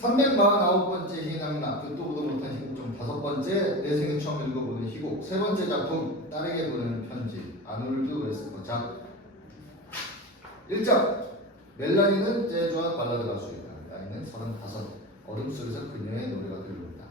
349번째 희낙낙 듣도 보도 못한 희곡 중 5번째 내 생애 처음 읽어보는 희곡 3번째 작품 딸에게 보내는 편지 아놀드 웨스퍼 작 1장 멜라니는 재즈와 발라드 가수이다. 나이는 35 어둠 속에서 그녀의 노래가 들려온다.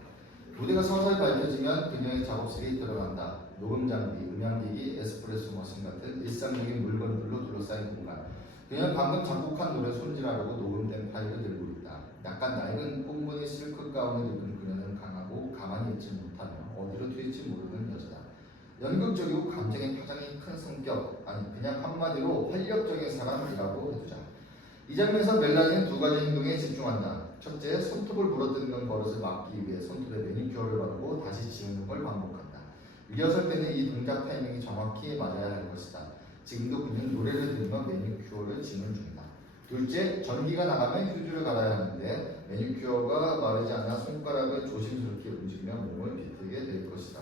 무대가 서서히 밝혀지면 그녀의 작업실이 들어간다. 녹음 장비, 음향기기, 에스프레소 머신 같은 일상적인 물건들로 둘러싸인 공간. 그녀는 방금 작곡한 노래 손질하려고 녹음된 파일을 들고 있다. 약간 낡은 뽕무늬 실크 가운을 입은 그녀는 강하고 가만히 있지 못하며 어디로 튈지 모르는 여자다. 연극적이고 감정의 파장이 큰 성격, 아니 그냥 한마디로 활력적인 사람이라고 해두자. 이 장면에서 멜라니는 두 가지 행동에 집중한다. 첫째, 손톱을 물어뜯는 버릇을 막기 위해 손톱에 매니큐어를 바르고 다시 지우는 걸 반복한다. 리허설 때는 이 동작 타이밍이 정확히 맞아야 할 것이다. 지금도 그는 노래를 들으며 매니큐어를 지우는 중이다. 둘째, 전기가 나가면 휴지를 갈아야 하는데 매니큐어가 마르지 않아 손가락을 조심스럽게 움직이며 몸을 비틀게 될 것이다.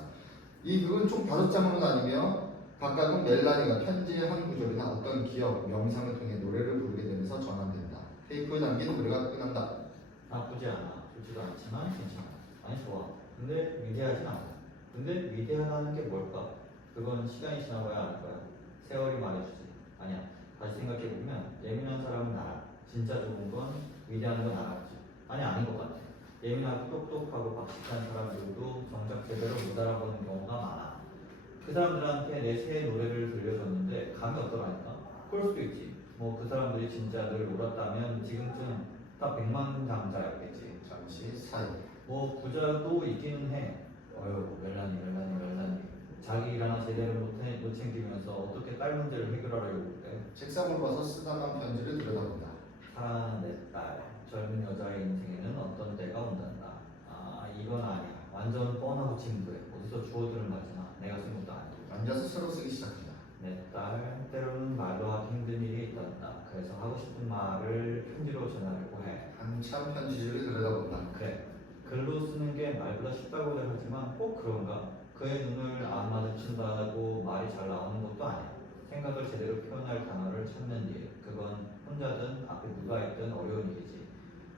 이 곡은 총 5장으로 나뉘며 각각은 멜라니가 편지의 한 구절이나 어떤 기억, 명상을 통해 노래를 부르게 되면서 전환된다. 테이프에 담긴 노래가 끝난다. 나쁘지 않아. 좋지도 않지만 괜찮아. 아니 좋아. 근데 위대하진 않아. 근데 위대하다는 게 뭘까? 그건 시간이 지나봐야 알 거야. 세월이 말해주지. 아니야. 다시 생각해보면 예민한 사람은 알아. 진짜 좋은 건 위대한 건 알았지. 아니 아닌 것 같아. 예민하고 똑똑하고 박식한 사람들도 정작 제대로 못 알아보는 경우가 많아. 그 사람들한테 내 새 노래를 들려줬는데 감이 어떠라니까? 그럴 수도 있지. 뭐 그 사람들이 진짜 늘 울었다면 지금쯤 다 백만장자였겠지. 잠시 사이. 뭐 부자도 있기는 해. 어휴 멜라니 자기 일 하나 제대로 못 챙기면서 어떻게 딸 문제를 해결하려고 그래. 책상을 봐서 쓰다만 편지를 들여다본다. 사랑하는 내 딸, 젊은 여자의 인생에는 어떤 때가 온단다. 아 이건 아니야. 완전 뻔하고 징그해. 어디서 주워들은 말이잖아. 내가 쓴 것도 아니고. 앉아서 서로 쓰기 시작한다. 내 딸, 때로는 말로 하기 힘든 일이 있단다. 그래서 하고 싶은 말을 편지로 전하려고 해. 한참 편지지를 들여다본다. 그래. 글로 쓰는 게 말보다 쉽다고들 하지만 꼭 그런가? 그의 눈을 안 마주친다고 말이 잘 나오는 것도 아니야. 생각을 제대로 표현할 단어를 찾는 일. 그건 혼자든 앞에 누가 있든 어려운 일이지.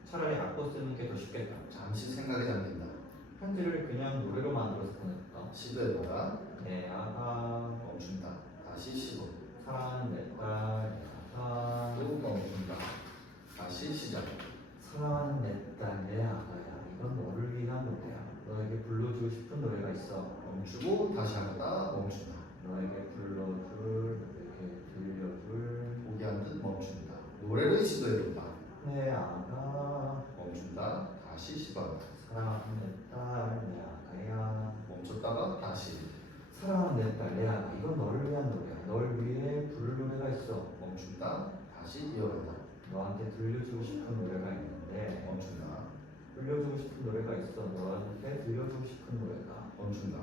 차라리 악보 쓰는 게 더 쉽겠다. 잠시 생각에 잠긴다. 편지를 그냥 노래로 만들어서 보냈다. 시도해보다. 내 아가 멈춘다. 다시 시도. 사랑하는 내 딸, 내 아가 또 멈춘다. 다시 시작. 사랑하는 내 딸, 내 아가야. 이건 너를 위한 노래야. 너에게 불러주고 싶은 노래가 있어. 멈추고 다시 하다 멈춘다. 너에게 불러줄, 너에게 들려줄 포기한 듯 멈춘다. 노래를 시도해본다. 내 아가 멈춘다. 다시 시도한다. 사랑하는 내 딸, 내 아가야. 멈췄다가 다시. 사랑하는 내 딸, 내 아가. 이건 너를 위한 노래야. 널 위해 부를 노래가 있어. 멈춘다. 다시 이어간다. 너한테 들려주고 싶은 노래가 있는데 멈춘다. 들려주고 싶은 노래가 있어. 너한테 들려주고 싶은 노래가. 멈춘다.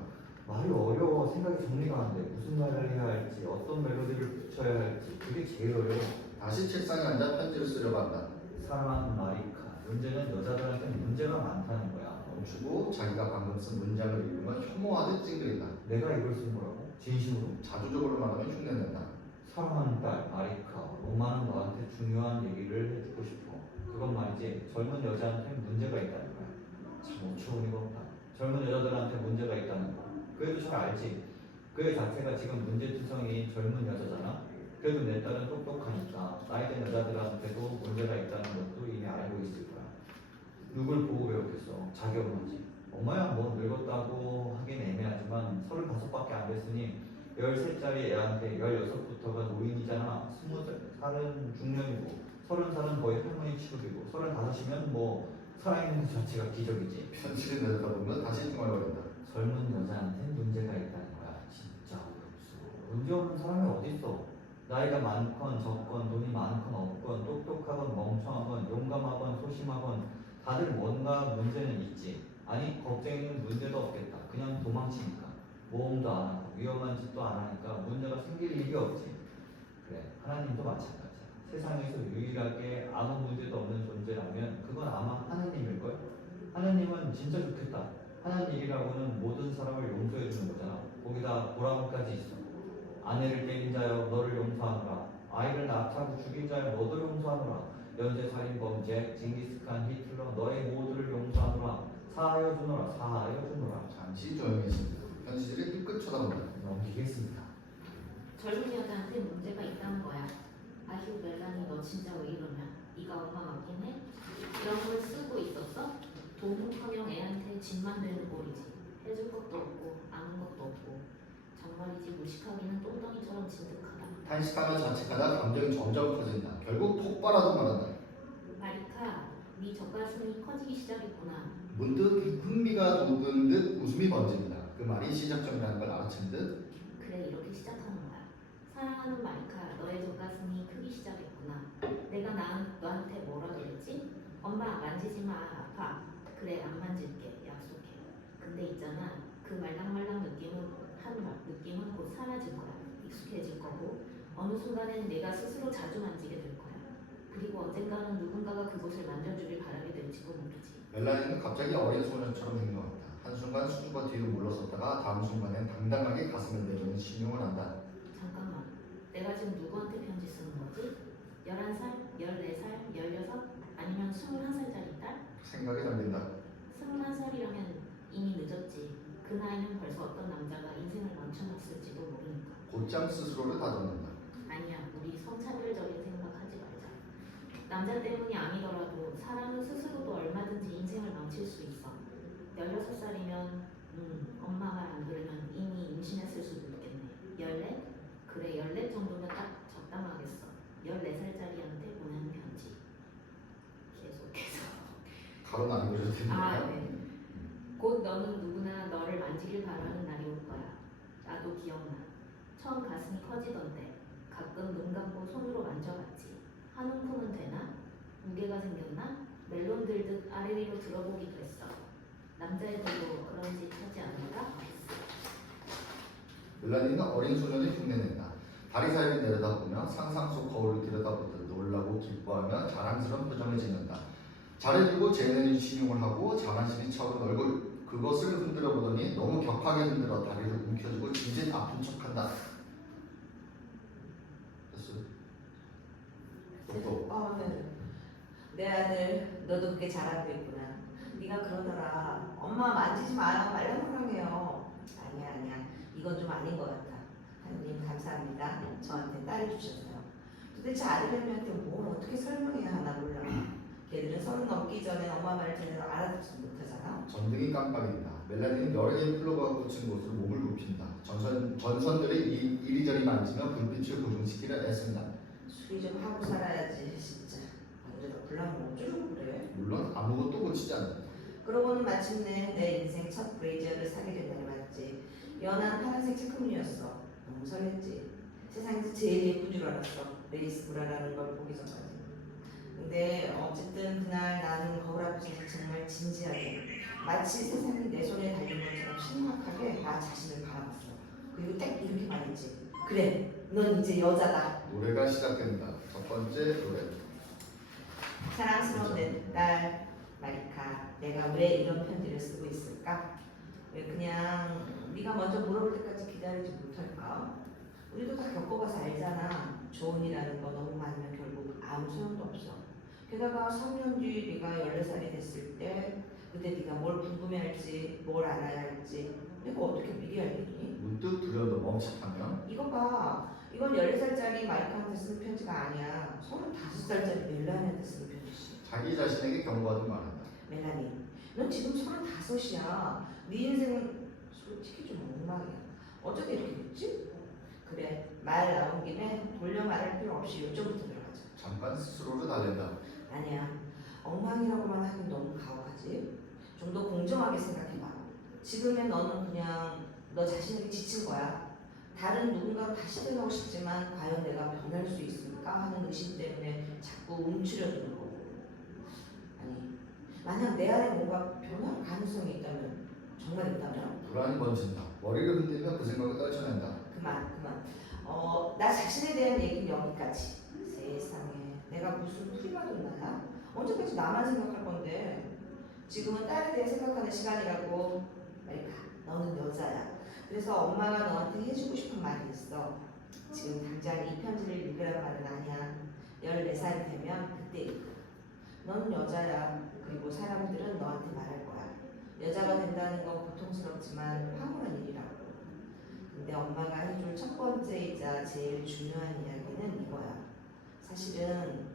말이 어려워. 생각이 정리가 안 돼. 무슨 말을 해야 할지, 어떤 멜로디를 붙여야 할지 그게 제일 어려워. 다시 책상에 앉아 편지를 쓰려고 한다. 사랑하는 마리카. 문제는 여자들한테 문제가 많다는 거야. 멈추고 자기가 방금 쓴 문장을 읽으면 혐오하듯 찡그린다. 내가 이걸 쓴 거라고? 진심으로? 자주적으로 말하면 흉내낸다. 사랑하는 딸 마리카. 엄마는 너한테 중요한 얘기를 해주고 싶어. 그건 말이지 젊은 여자한테 문제가 있다는 거야. 참 어처구니가 없다. 젊은 여자들한테 문제가 있다는 거. 그래도 잘 알지. 그 자체가 지금 문제투성이 젊은 여자잖아. 그래도 내 딸은 똑똑하니까 나이든 여자들한테도 문제가 있다는 것도 이미 알고 있을 거야. 누굴 보고 배웠겠어. 자기 엄마지. 엄마야 뭐 늙었다고 하긴 애매하지만 35밖에 안 됐으니 13살짜리 애한테 16부터가 노인이잖아. 20살은 중년이고 30살은 거의 할머니 취급이고 35이면 뭐 살아있는 것 자체가 기적이지. 편지를 내려다보면 다시 중얼거린다. 젊은 여자한테 문제가 있다는 거야. 진짜 어렵소. 문제 없는 사람이 어딨어. 나이가 많건 적건 돈이 많건 없건 똑똑하건 멍청하건 용감하건 소심하건 다들 뭔가 문제는 있지. 아니 겁쟁이는 문제도 없겠다. 그냥 도망치니까. 모험도 안 하고 위험한 짓도 안 하니까 문제가 생길 일이 없지. 그래 하나님도 마찬가지야. 세상에서 유일하게 아무 문제도 없는 존재라면 그건 아마 하나님일걸? 하나님은 진짜 좋겠다. 하는 일이라고는 모든 사람을 용서해 주는 거잖아. 거기다 보람까지 있어. 아내를 때린 자여 너를 용서하노라. 아이를 낳다고 죽인 자여 너도 용서하노라. 연쇄살인범죄, 징기스칸, 히틀러 너의 모두를 용서하노라. 사하여 주노라. 사하여 주노라. 잠시 조용히 있습니다. 현실을 삐끗 쳐다본다. 넘기겠습니다. 젊은 여자한테 문제가 있다는 거야. 아휴 멜라니 너 진짜 왜 이러냐? 네가 엄마 맞긴 해? 이런 걸 쓰고 있었어? 돈은커녕 애한테 집만 되는 꼴이지. 해줄 것도 없고 아는 것도 없고 정말이지 무식하기는 똥덩이처럼 진득하다. 탄식하며 자책하다 감정이 점점 커진다. 결국 폭발하고 말한다. 마리카, 네 젖가슴이 커지기 시작했구나. 문득 흥미가 돋은 듯 웃음이 번집니다. 그 말이 시작점이라는 걸 알아챈 듯 그래 이렇게 시작하는 거야. 사랑하는 마리카, 너의 젖가슴이 크기 시작했구나. 내가 너한테 뭐라 그랬지? 엄마 만지지 마, 아파. 그래 안 만질게, 약속해. 근데 있잖아, 그 말랑말랑 느낌은 곧 사라질 거야. 익숙해질 거고 어느 순간엔 내가 스스로 자주 만지게 될 거야. 그리고 언젠가는 누군가가 그곳을 만져주길 바라게 될지도 모르지. 멜라니는 갑자기 어린 소년처럼 된 것 같다. 한순간 수줍어 뒤로 물러섰다가 다음 순간엔 당당하게 가슴을 내미는 신용을 한다. 잠깐만, 내가 지금 누구한테 편지 쓰는 거지? 11살? 14살? 16? 아니면 21살짜리 딸? 생각이 잠긴다. 21살이라면 이미 늦었지. 그 나이는 벌써 어떤 남자가 인생을 망쳐놨을지도 모르니까. 곧장 스스로를 다잡는다. 아니야, 우리 성차별적인 생각하지 말자. 남자 때문이 아니더라도 사람은 스스로도 얼마든지 인생을 망칠 수 있어. 16살이면 엄마 말 안 들으면 이미 임신했을 수도 있겠네. 14? 그래 14 정도면 딱 적당하겠어. 14살짜리한테 보내는 편지. 계속해서. 가로는 안 그려도 되는 거야? 네. 곧 너는 누구나 너를 만지길 바라는 날이 올 거야. 나도 기억나. 처음 가슴이 커지던데 가끔 눈 감고 손으로 만져봤지. 한 움큼은 되나? 무게가 생겼나? 멜론 들듯 아래 위로 들어보기도 했어. 남자애들도 그런 짓 하지 않을까? 멜라니는 어린 소년을 흉내낸다. 다리 사이를 내려다보며 상상 속 거울을 들여다보듯 놀라고 기뻐하며 자랑스러운 표정을 짓는다. 잘해주고 재능이 신용을 하고 자만심이 차오른 얼굴, 그것을 흔들어 보더니 너무 격하게 흔들어 다리를 움켜쥐고 진진 아픈 척한다. 됐어. 또 네. 내 아들, 너도 그렇게 잘하고 있구나. 네가 그러더라. 엄마 만지지 마요. 말랑말랑해요. 아니야. 이건 좀 아닌 것 같아. 하느님 감사합니다. 저한테 딸을 주셨어요. 도대체 아들내미한테 뭘 어떻게 설명해야 하나 몰라. 걔들은 30 넘기 전에 엄마 말을 제대로 알아듣지 못하잖아. 전등이 깜빡인다. 멜라니는 여러 개의 플러그가 꽂힌 곳으로 몸을 굽힌다. 전선들이 이리저리 만지며 불빛을 고정시키려 애쓴다. 수리 좀 하고 살아야지 진짜. 언제다 불나면 어쩌려고 그래. 물론 아무것도 고치지 않는다. 그러고는 마침내 내 인생 첫 브레이저를 사게 된 날이 맞지. 연한 파란색 체크무늬였어. 너무 설렜지. 세상에서 제일 예쁜 줄 알았어. 레이스 브라라는 걸 보기 전까지. 근데 어쨌든 그날 나는 거울 앞에서 정말 진지하게 마치 세상이 내 손에 달린 것처럼 심각하게 나 자신을 바라봤어. 그리고 딱 이렇게 말했지. 그래, 넌 이제 여자다. 노래가 시작된다. 첫 번째 노래. 사랑스러운 내 딸 마리카, 내가 왜 이런 편지를 쓰고 있을까? 왜 그냥 네가 먼저 물어볼 때까지 기다리지 못할까? 우리도 다 겪어봐서 알잖아. 좋은 일하는 거 너무 많으면 결국 아무 소용도 없어. 게다가 3년 뒤 네가 14살이 됐을 때 그때 네가 뭘 궁금해할지 뭘 알아야 할지 내가 어떻게 미리 알겠니? 문득 두려워 멈칫하며 이거 봐. 이건 14살짜리 마이크한테 쓰는 편지가 아니야. 35살짜리 멜라니한테 쓰는 편지지. 자기 자신에게 경고하듯 말한다. 멜라니, 넌 지금 35이야. 네 인생은 솔직히 좀 엉망이야. 어쩌다 이렇게 됐지? 그래, 말 나온 김에 돌려 말할 필요 없이 요점부터 들어가자. 잠깐 스스로를 달랜다. 아니야, 엉망이라고만 하긴 너무 가혹하지. 좀 더 공정하게 생각해봐. 지금의 너는 그냥 너 자신에게 지친 거야. 다른 누군가로 다시 되고 싶지만 과연 내가 변할 수 있을까 하는 의심 때문에 자꾸 움츠려드는 거고. 아니, 만약 내 안에 뭔가 변할 가능성이 있다면, 정말 있다면 불안이 번진다. 머리를 흔들며 그 생각을 떨쳐낸다. 그만. 나 자신에 대한 얘기는 여기까지. 세상에, 내가 무슨 프리마돈나야? 언제까지 나만 생각할 건데? 지금은 딸에 대해 생각하는 시간이라고. 마리카, 너는 여자야. 그래서 엄마가 너한테 해주고 싶은 말이 있어. 지금 당장 이 편지를 읽으란 말은 아니야. 14살이 되면 그때 읽어. 너는 여자야. 그리고 사람들은 너한테 말할 거야. 여자가 된다는 건 고통스럽지만 황홀한 일이라고. 근데 엄마가 해줄 첫 번째이자 제일 중요한 이야기는 이거야. 사실은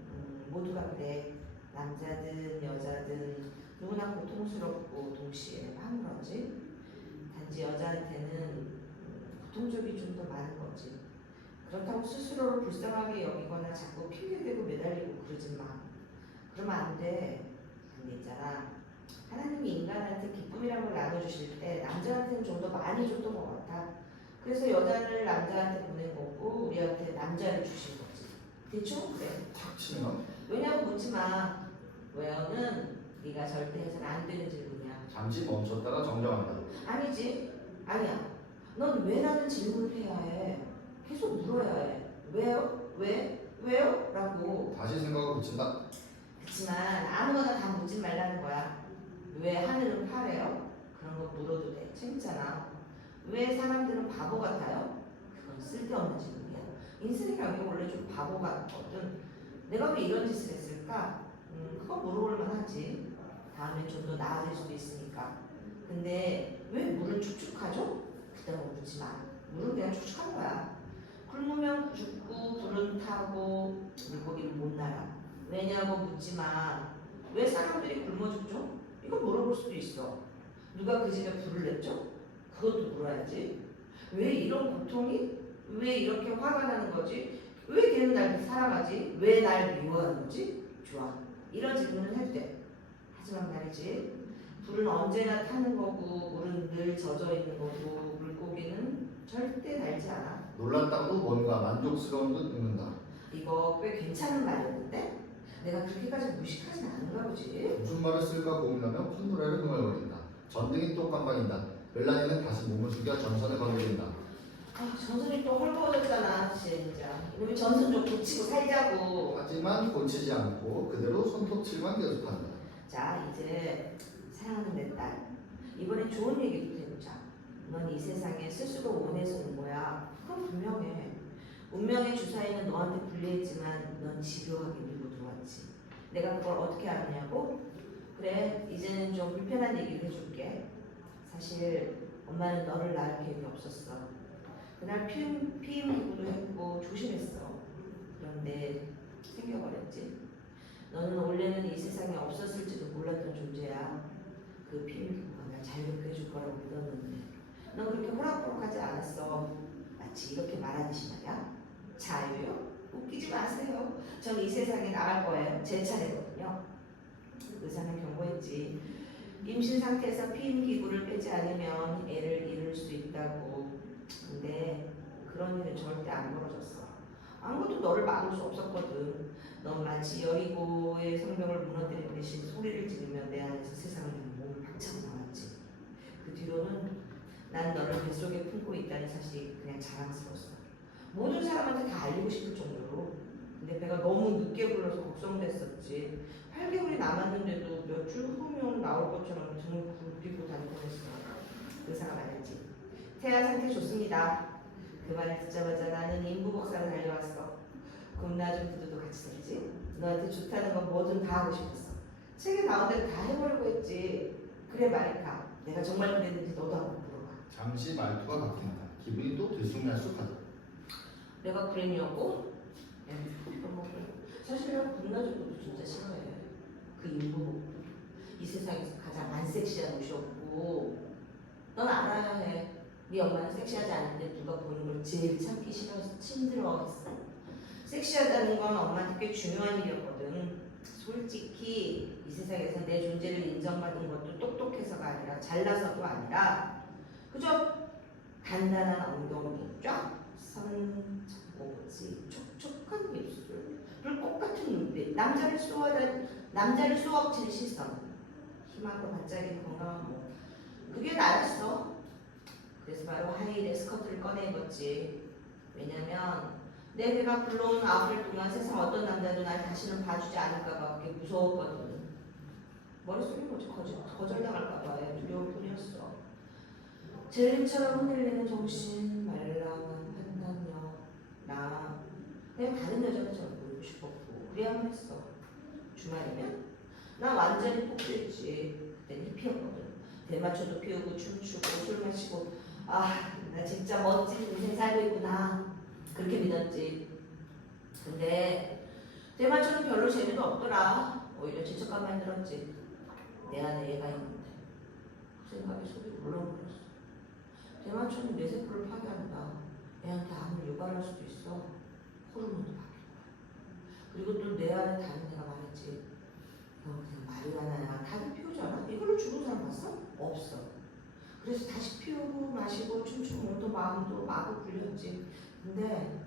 모두가 그래. 남자든 여자든 누구나 고통스럽고 동시에 황홀하지. 단지 여자한테는 고통적이 좀 더 많은 거지. 그렇다고 스스로를 불쌍하게 여기거나 자꾸 핑계대고 매달리고 그러지 마. 그러면 안 돼. 근데 있잖아. 하나님이 인간한테 기쁨이란 걸 나눠주실 때 남자한테는 좀 더 많이 줬던 것 같아. 그래서 여자를 남자한테 보낸 거고 우리한테 남자를 주신 거지. 대충 그래. 탁 치면 왜냐고 묻지 마. 왜요는 네가 절대 해서는 안 되는 질문이야. 잠시 멈췄다가 정정한다. 아니지. 아니야. 넌 왜 라는 질문을 해야 해. 계속 물어야 해. 왜요? 왜? 왜요? 라고. 다시 생각을 붙인다. 그치만 아무거나 다 묻지 말라는 거야. 왜 하늘은 파래요? 그런 거 물어도 돼. 재밌잖아. 왜 사람들은 바보 같아요? 그건 쓸데없는 질문이야. 인생이라는 게 원래 좀 바보 같거든. 내가 왜 이런 짓을 했을까? 그건 물어볼 만하지. 다음엔 좀 더 나아질 수도 있으니까. 근데 왜 물은 축축하죠? 그딴 거 묻지 마. 물은 그냥 축축한 거야. 굶으면 죽고 불은 타고 물고기는 못 날아. 왜냐고 묻지 마. 왜 사람들이 굶어 죽죠? 이건 물어볼 수도 있어. 누가 그 집에 불을 냈죠? 그것도 물어야지. 왜 이런 고통이? 왜 이렇게 화가 나는 거지? 왜 걔는 날 사랑하지? 왜 날 미워하는 거지? 좋아. 이런 질문을 해도 돼. 하지만 말이지. 불은 언제나 타는 거고 물은 늘 젖어 있는 거고 물고기는 절대 날지 않아. 놀랐다고 뭔가 만족스러운 듯 묻는다. 이거 꽤 괜찮은 말이었는데 내가 그렇게까지 무식하진 않은가 보지. 무슨 말을 쓸까 고민하며 콧노래를 흥얼거린다. 전등이 또 깜빡인다. 멜라니는 다시 몸을 숙여 전선을 건드린다. 아, 전선이 또 헐거워졌잖아 진짜. 이놈의 전선 좀 고치고 살자고. 하지만 고치지 않고 그대로 손톱칠만 계속한다. 자 이제 사랑하는 내 딸, 이번엔 좋은 얘기부터 해보자. 넌 이 세상에 스스로 원해서 온 거야. 그건 분명해. 운명의 주사위는 너한테 불리했지만 넌 집요하게 밀고 들어왔지. 내가 그걸 어떻게 알았냐고? 그래, 이제는 좀 불편한 얘기를 해줄게. 사실 엄마는 너를 낳을 계획이 없었어. 그날 피임 기구도 했고 조심했어. 그런데 생겨버렸지. 너는 원래는 이 세상에 없었을지도 몰랐던 존재야. 그 피임 기구가 날 자유롭게 해줄 거라고 믿었는데 넌 그렇게 호락호락하지 않았어. 마치 이렇게 말하듯이 말이야. 자유요? 웃기지 마세요. 전 이 세상에 나갈 거예요. 제 차례거든요. 의사는 경고했지. 임신 상태에서 피임 기구를 빼지 않으면 애를 잃을 수 있다고. 근데 그런 일은 절대 안 벌어졌어. 아무것도 너를 막을 수 없었거든. 넌 마치 여리고의 성벽을 무너뜨린 대신 소리를 지르며 내 안에서 세상을 몸을 박차고 나왔지. 그 뒤로는 난 너를 뱃속에 품고 있다는 사실이 그냥 자랑스러웠어. 모든 사람한테 다 알리고 싶을 정도로. 근데 배가 너무 늦게 불러서 걱정됐었지. 8개월이 남았는데도 몇 주 후면 나올 것처럼 등을 굴리고 다닐 뻔했어. 의사가 말했지. 태아 상태 좋습니다. 그 말을 듣자마자 나는 인부복사로 달려왔어. 겁나 좀 두두도 같이 살지. 너한테 좋다는 건 뭐든 다 하고 싶었어. 책에 나온 대로 다 해보려고 했지. 그래 마리카. 내가 정말 그랬는지 너도 한번 물어봐. 잠시 말투가 바뀐다. 기분이 또 들쑥날쑥하다. 내가 그랬냐고? 사실 내가 군나조도 진짜 싫어해. 그 인부복도 이 세상에서 가장 안 섹시한 옷이었고 넌 알아야 해. 네 엄마는 섹시하지 않은데 누가 보는 걸 제일 참기 싫어서 힘들어했어. 섹시하다는 건 엄마한테 꽤 중요한 일이었거든. 솔직히 이 세상에서 내 존재를 인정받은 것도 똑똑해서가 아니라 잘나서도 아니라 그저 단단한 엉덩이, 쫙 선 모지, 촉촉한 입술, 불꽃 같은 눈빛, 남자를 쏘아치는 시선, 희망으로 반짝이는 건강한 몸. 그게 나였어. 그래서 바로 하이힐의 스커트를 꺼내 입었지. 왜냐면 내 배가 불러온 9일 동안 세상 어떤 남자도 날 다시는 봐주지 않을까봐 그게 무서웠거든. 머릿속에 뭐지 거절당할까봐 두려울 뿐이었어. 젤리처럼 흔들리는 정신, 말랑한 판단력. 나 내가 다른 여자들처럼 보이고 싶었고 그래야만 했어. 주말이면 나 완전히 폭주했지. 그땐 히피였거든. 대마초도 피우고 춤추고 술 마시고 나 진짜 멋진 인생 살고 있구나. 그렇게 믿었지. 근데 대마초는 별로 재미도 없더라. 오히려 죄책감만 들었지. 내 안에 얘가 있는데 그 생각에 속이 울렁거렸어. 대마초는 내 세포를 파괴한다. 애한테 암을 유발할 수도 있어. 호르몬도 바뀌고. 그리고 또 내 안에 다른 애가 말했지. 그냥 마리아나야 다들 피우잖아. 이걸로 죽은 사람 봤어? 없어. 그래서 다시 피우고 마시고 춤추고 몸도 마음도 마구 굴렸지. 근데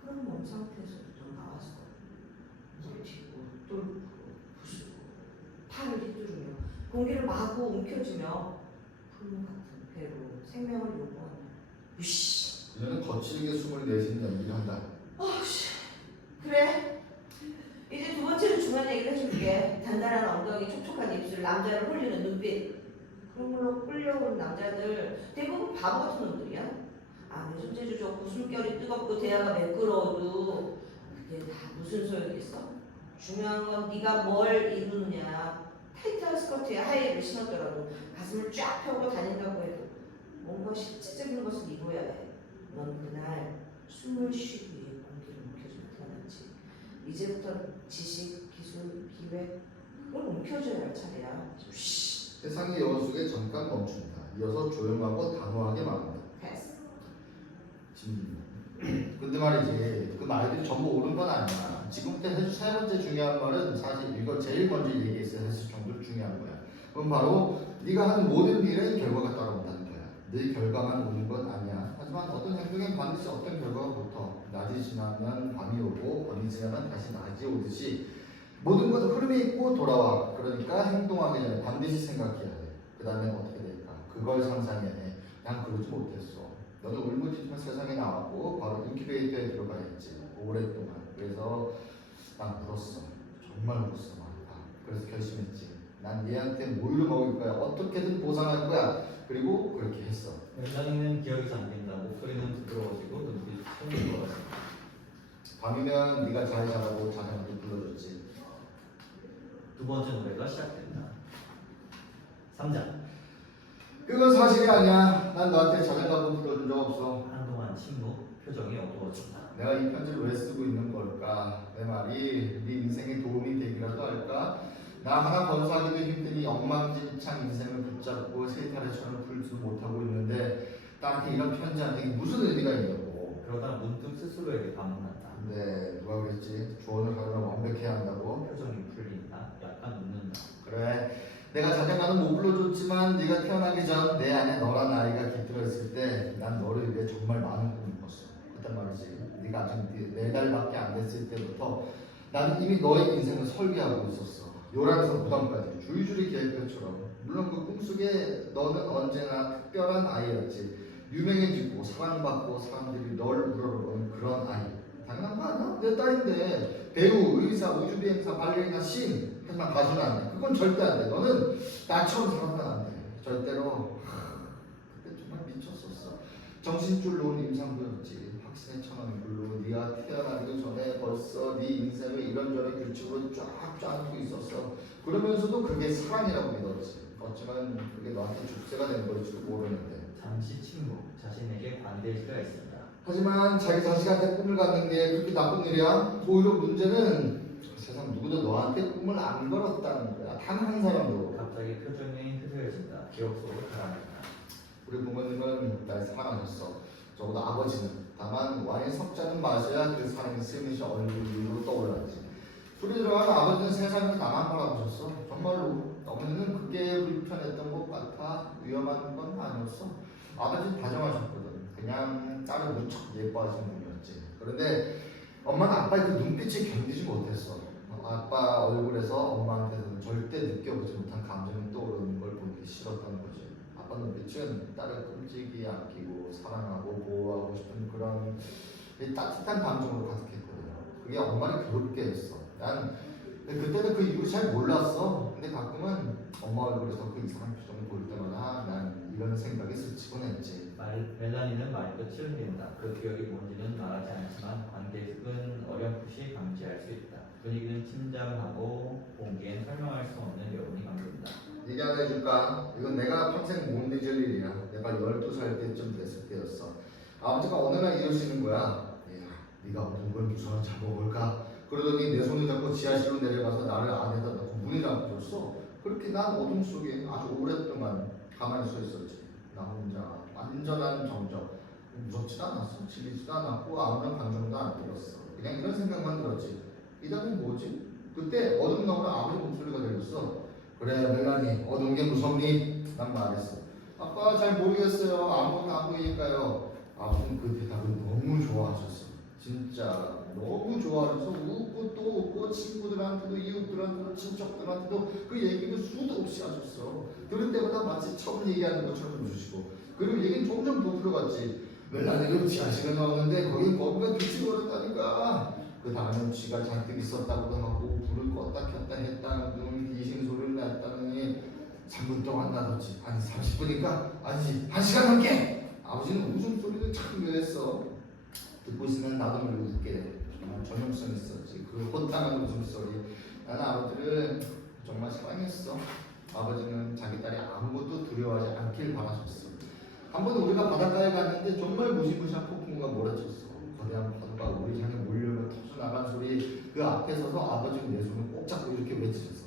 그런 몸 상태에서 좀 나왔어. 물튀고 뚫고 부수고 팔을 휘두르며 공기를 마구 움켜쥐며 풀문 같은 배로 생명을 요구하며 으씨. 그녀는 거칠게 숨을 내쉬는 연기를 한다. 그래. 이제 두 번째로 중요한 얘기를 해줄게. 단단한 엉덩이, 촉촉한 입술, 남자를 홀리는 눈빛. 그런 걸로 끌려온 남자들 대부분 바보 같은 놈들이야. 아무리 손재주 좋고 숨결이 뜨겁고 대화가 매끄러워도 그게 다 무슨 소용이겠어? 중요한 건 네가 뭘 이루느냐. 타이트한 스커트에 하이힐을 신었더라도 가슴을 쫙 펴고 다닌다고 해도 뭔가 실질적인 것을 이루어야 해. 넌 그날 숨을 쉬기 위해 공기를 움켜쥐며 태어났지. 이제부터 지식, 기술, 기획 그걸 움켜줘야 할 차례야. 쉬. 세상의 여원 속에 잠깐 멈춘다. 이어서 조용하고 단호하게 말한다. 패스. 근데 말이지 그 말들이 전부 옳은 건 아니야. 지금부터 해줄 세 번째 중요한 말은 사실 이거 제일 먼저 얘기했어야 했을 정도로 중요한 거야. 그건 바로 네가 하는 모든 일에 결과가 따라온다는 거야. 네 결과만 오는 건 아니야. 하지만 어떤 행동엔 반드시 어떤 결과가 붙어. 낮이 지나면 밤이 오고 밤이 지나면 다시 낮이 오듯이 모든 것은 흐름이 있고 돌아와. 그러니까 행동하기 전에 반드시 생각해야 돼. 그 다음에 어떻게 될까? 그걸 상상해야 해. 난 그러지 못했어. 너는 울부짖으면 세상에 나왔고 바로 인큐베이터에 들어가 있지. 오랫동안. 그래서 난 울었어. 정말 울었어. 그래서 결심했지. 난 얘한테 뭘로 먹일 거야. 어떻게든 보상할 거야. 그리고 그렇게 했어. 멜라니는 기억이 잠긴다. 목소리는 부드러워지고 눈빛이 송글거렸다. 밤이면 네가 잘 자라고 자장가도 불러줬지. 두 번째 노래가 시작된다. 3장. 그건 사실이 아니야. 난 너한테 자장가도 불러준 적 없어. 한동안 침묵, 표정이 어두워진다. 내가 이 편지를 왜 쓰고 있는 걸까? 내 말이 네 인생에 도움이 되기라도 할까? 나 하나 건사하기도 힘드니 엉망진창 인생을 붙잡고 세타래처럼 풀지도 못하고 있는데 나한테 이런 편지한테 이게 무슨 의미가 있냐고. 그러다 문득 스스로에게 반문한다. 근데 누가 그랬지? 조언을 하려면 완벽해야 한다고? 표정이 풀린다. 약간 웃는다. 그래. 내가 자장가는 못 불러줬지만 네가 태어나기 전 내 안에 너란 아이가 깃들어 있을 때 난 너를 위해 정말 많은 꿈을 꿨어. 그때 말이지. 네가 아직 4달밖에 안 됐을 때부터 나는 이미 너의 인생을 설계하고 있었어. 요란에서 무덤까지 줄줄이 계획표처럼. 물론 그 꿈속에 너는 언제나 특별한 아이였지. 유명해지고 사랑받고 사람들이 널 우러러보는 그런 아이. 당연한 거 아니야? 내 딸인데 배우, 의사, 우주비행사, 발레리나, 신. 하지만 가수는 안 돼. 그건 절대 안 돼. 너는 나처럼 살아면 안 돼. 절대로. 그때 정말 미쳤었어. 정신줄 놓은 임산부였지. 확신에 천한 글로 네가 태어나기도 전에 벌써 네 인생을 이런저런 규칙으로 쫙 짜놓고 있었어. 그러면서도 그게 사랑이라고 믿었지. 어쩌면 그게 너한테 줍세가 된 걸지도 모르는데. 잠시 침묵, 자신에게 관대의식가 있습니다. 하지만 자기 자식한테 꿈을 갖는 게 그렇게 나쁜 일이야? 오히려 문제는 세상 누구도 너한테 꿈을 안 걸었다는 거야. 단 한 사람도. 갑자기 표정이 흐려진다. 기억 속으로 가라앉는다. 우리 부모님은 날 사랑하셨어. 적어도 아버지는. 다만 와인 석 잔은 마셔야 그 사랑이 스며시 얼굴 위로 떠올랐지. 술이 들어간 아버지는 세상을 나만 바라보셨어. 정말로. 어머니는 그게 불편했던 것 같아. 위험한 건 아니었어. 아버지는 다정하셨거든. 그냥 딸을 무척 예뻐하시는 분이었지. 그런데 엄마는 아빠의 그 눈빛이 견디지 못했어. 아빠 얼굴에서 엄마한테는 절대 느껴보지 못한 감정이 떠오르는 걸 보기 싫었던 거지. 아빠 눈빛은 딸을 끔찍이 아끼고 사랑하고 보호하고 싶은 그런 따뜻한 감정으로 가득했거든. 그게 엄마를 괴롭게 했어. 난 그때는 그 이유를 잘 몰랐어. 근데 가끔은 엄마 얼굴에서 그 이상한 표정을 볼 때마다 난 이런 생각이 스치곤 했지. 멜라니는 말끝을 흐린다. 그 기억이 뭔지는 말하지 않지만 관대의식은 어렴풋이 감지할 수 있다. 분위기는 침잠하고 공기엔 설명할 수 없는 여운이 감돕니다. 얘기 하나 해줄까? 이건 내가 평생 못 잊을 일이야. 내가 12살 때쯤 됐을 때였어. 아버지가 어느 날 이러시는 거야. 야, 네가 어떤 걸 무서운 잡아볼까? 그러더니 내 손을 잡고 지하실로 내려가서 나를 안에다 넣고 문을 잠궈줬어. 그렇게 난 어둠 속에 아주 오랫동안 가만히 서 있었지. 나 혼자 완전한 정적. 무섭지도 않았어. 질리지도 않았고 아무런 감정도 안 들었어. 그냥 이런 생각만 들었지. 이 다음에 뭐지? 그때 어둠 너머로 아버지 목소리가 들렸어. 그래 멜라니 어두운 게 무섭니? 난 말했어. 아빠 잘 모르겠어요. 아무것도 안 보이니까요. 아버지는 그 대답을 너무 좋아하셨어. 진짜 너무 좋아해서 웃고 또 웃고 친구들한테도 이웃들한테도 친척들한테도 그 얘기를 수도 없이 하셨어. 들을 때마다 마치 처음 얘기하는 것처럼 웃으시고 그리고 얘기는 점점 더 들어갔지. 멜라니가 지하실에 나왔는데 거긴 거기가 빛이 걸었다니까. 그 다음엔 쥐가 잔뜩 있었다고도 하고 불을 껐다 켰다 했다는 귀신 소리를 냈다느니 3분 동안 나뒀지. 한 30분인가? 아니지 1시간 넘게. 아버지는 웃음소리를 참 묘했어. 듣고 있으면 나도 모르게 웃게 돼. 정말 전형성 있었지. 그 호탕한 웃음소리. 나는 아버지를 정말 사랑했어. 아버지는 자기 딸이 아무것도 두려워하지 않길 바라셨어. 한 번 우리가 바닷가에 갔는데 정말 무시무시한 폭풍우가 몰아쳤어. 거대한 파도가 우리 향해 몰려오며 터져나간 소리. 그 앞에 서서 아버지는 내 손을 꼭 잡고 이렇게 외치셨어.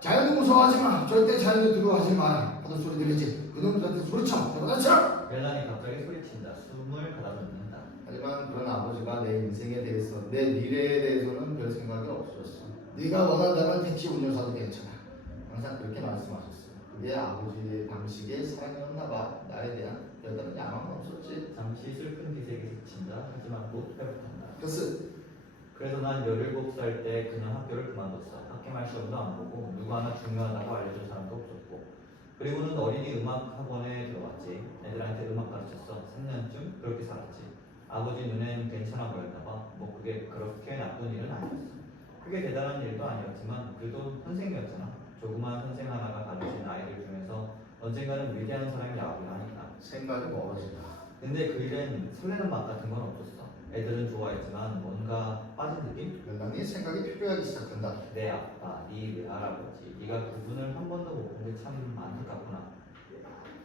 자연도 무서워하지 마. 절대 자연도 두려워하지 마. 파도 소리 들리지? 그놈들한테 소리쳐. 들어가자. 멜란이 갑자기 소리친다. 숨을 가다듬는다. 하지만 그런 아버지가 내 인생에 대해서 내 미래에 대해서는 별 생각이 없었어. 네가 원한다면 택시 운전사도 괜찮아. 항상 그렇게 말씀하셨어. 그게 아버지의 방식의 사랑이었나 봐. 나에 대한 별다른 야망은 없었지. 잠시 슬픈 기색이 스친다. 하지만 곧 회복한다. 그래서 난 17살 때 그냥 학교를 그만뒀어. 학교말 시험도 안 보고 누구 하나 중요하다고 알려준 사람도 없었고 그리고는 어린이 음악 학원에 들어왔지. 애들한테 음악 가르쳤어. 3년쯤 그렇게 살았지. 아버지 눈엔 괜찮아 보였나 봐. 뭐 그게 그렇게 나쁜 일은 아니었어. 그게 대단한 일도 아니었지만 그래도 선생이었잖아. 조그만 선생 하나가 가르친 아이들 중에서 언젠가는 위대한 사람이 나오긴 하니까. 생각이 멀어진다. 근데 그 일엔 설레는 맛 같은 건 없었어. 애들은 좋아했지만 뭔가 빠진 느낌? 멜라니 생각이 필요하기 시작한다. 내 아빠, 네 외할아버지, 네가 그분을 한 번도 못 본 게 참 안타깝구나.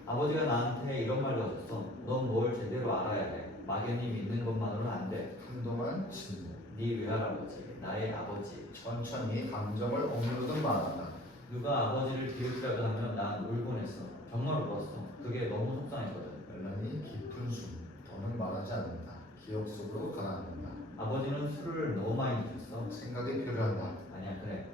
아버지가 나한테 이런 말도 하셨어. 넌 뭘 제대로 알아야 해. 막연히 믿는 것만으로는 안 돼. 한동안 침묵. 네 외할아버지, 나의 아버지. 천천히 감정을 억누르듯 말한다. 누가 아버지를 기웃이라도 하면 난 울곤 했어. 정말 울었어. 그게 너무 속상했거든. 멜라니 깊은 숨. 더는 말하지 않는다. 기억 속으로 가라앉는다. 아버지는 술을 너무 많이 드셨어. 생각이 필요한다. 아니야, 그래.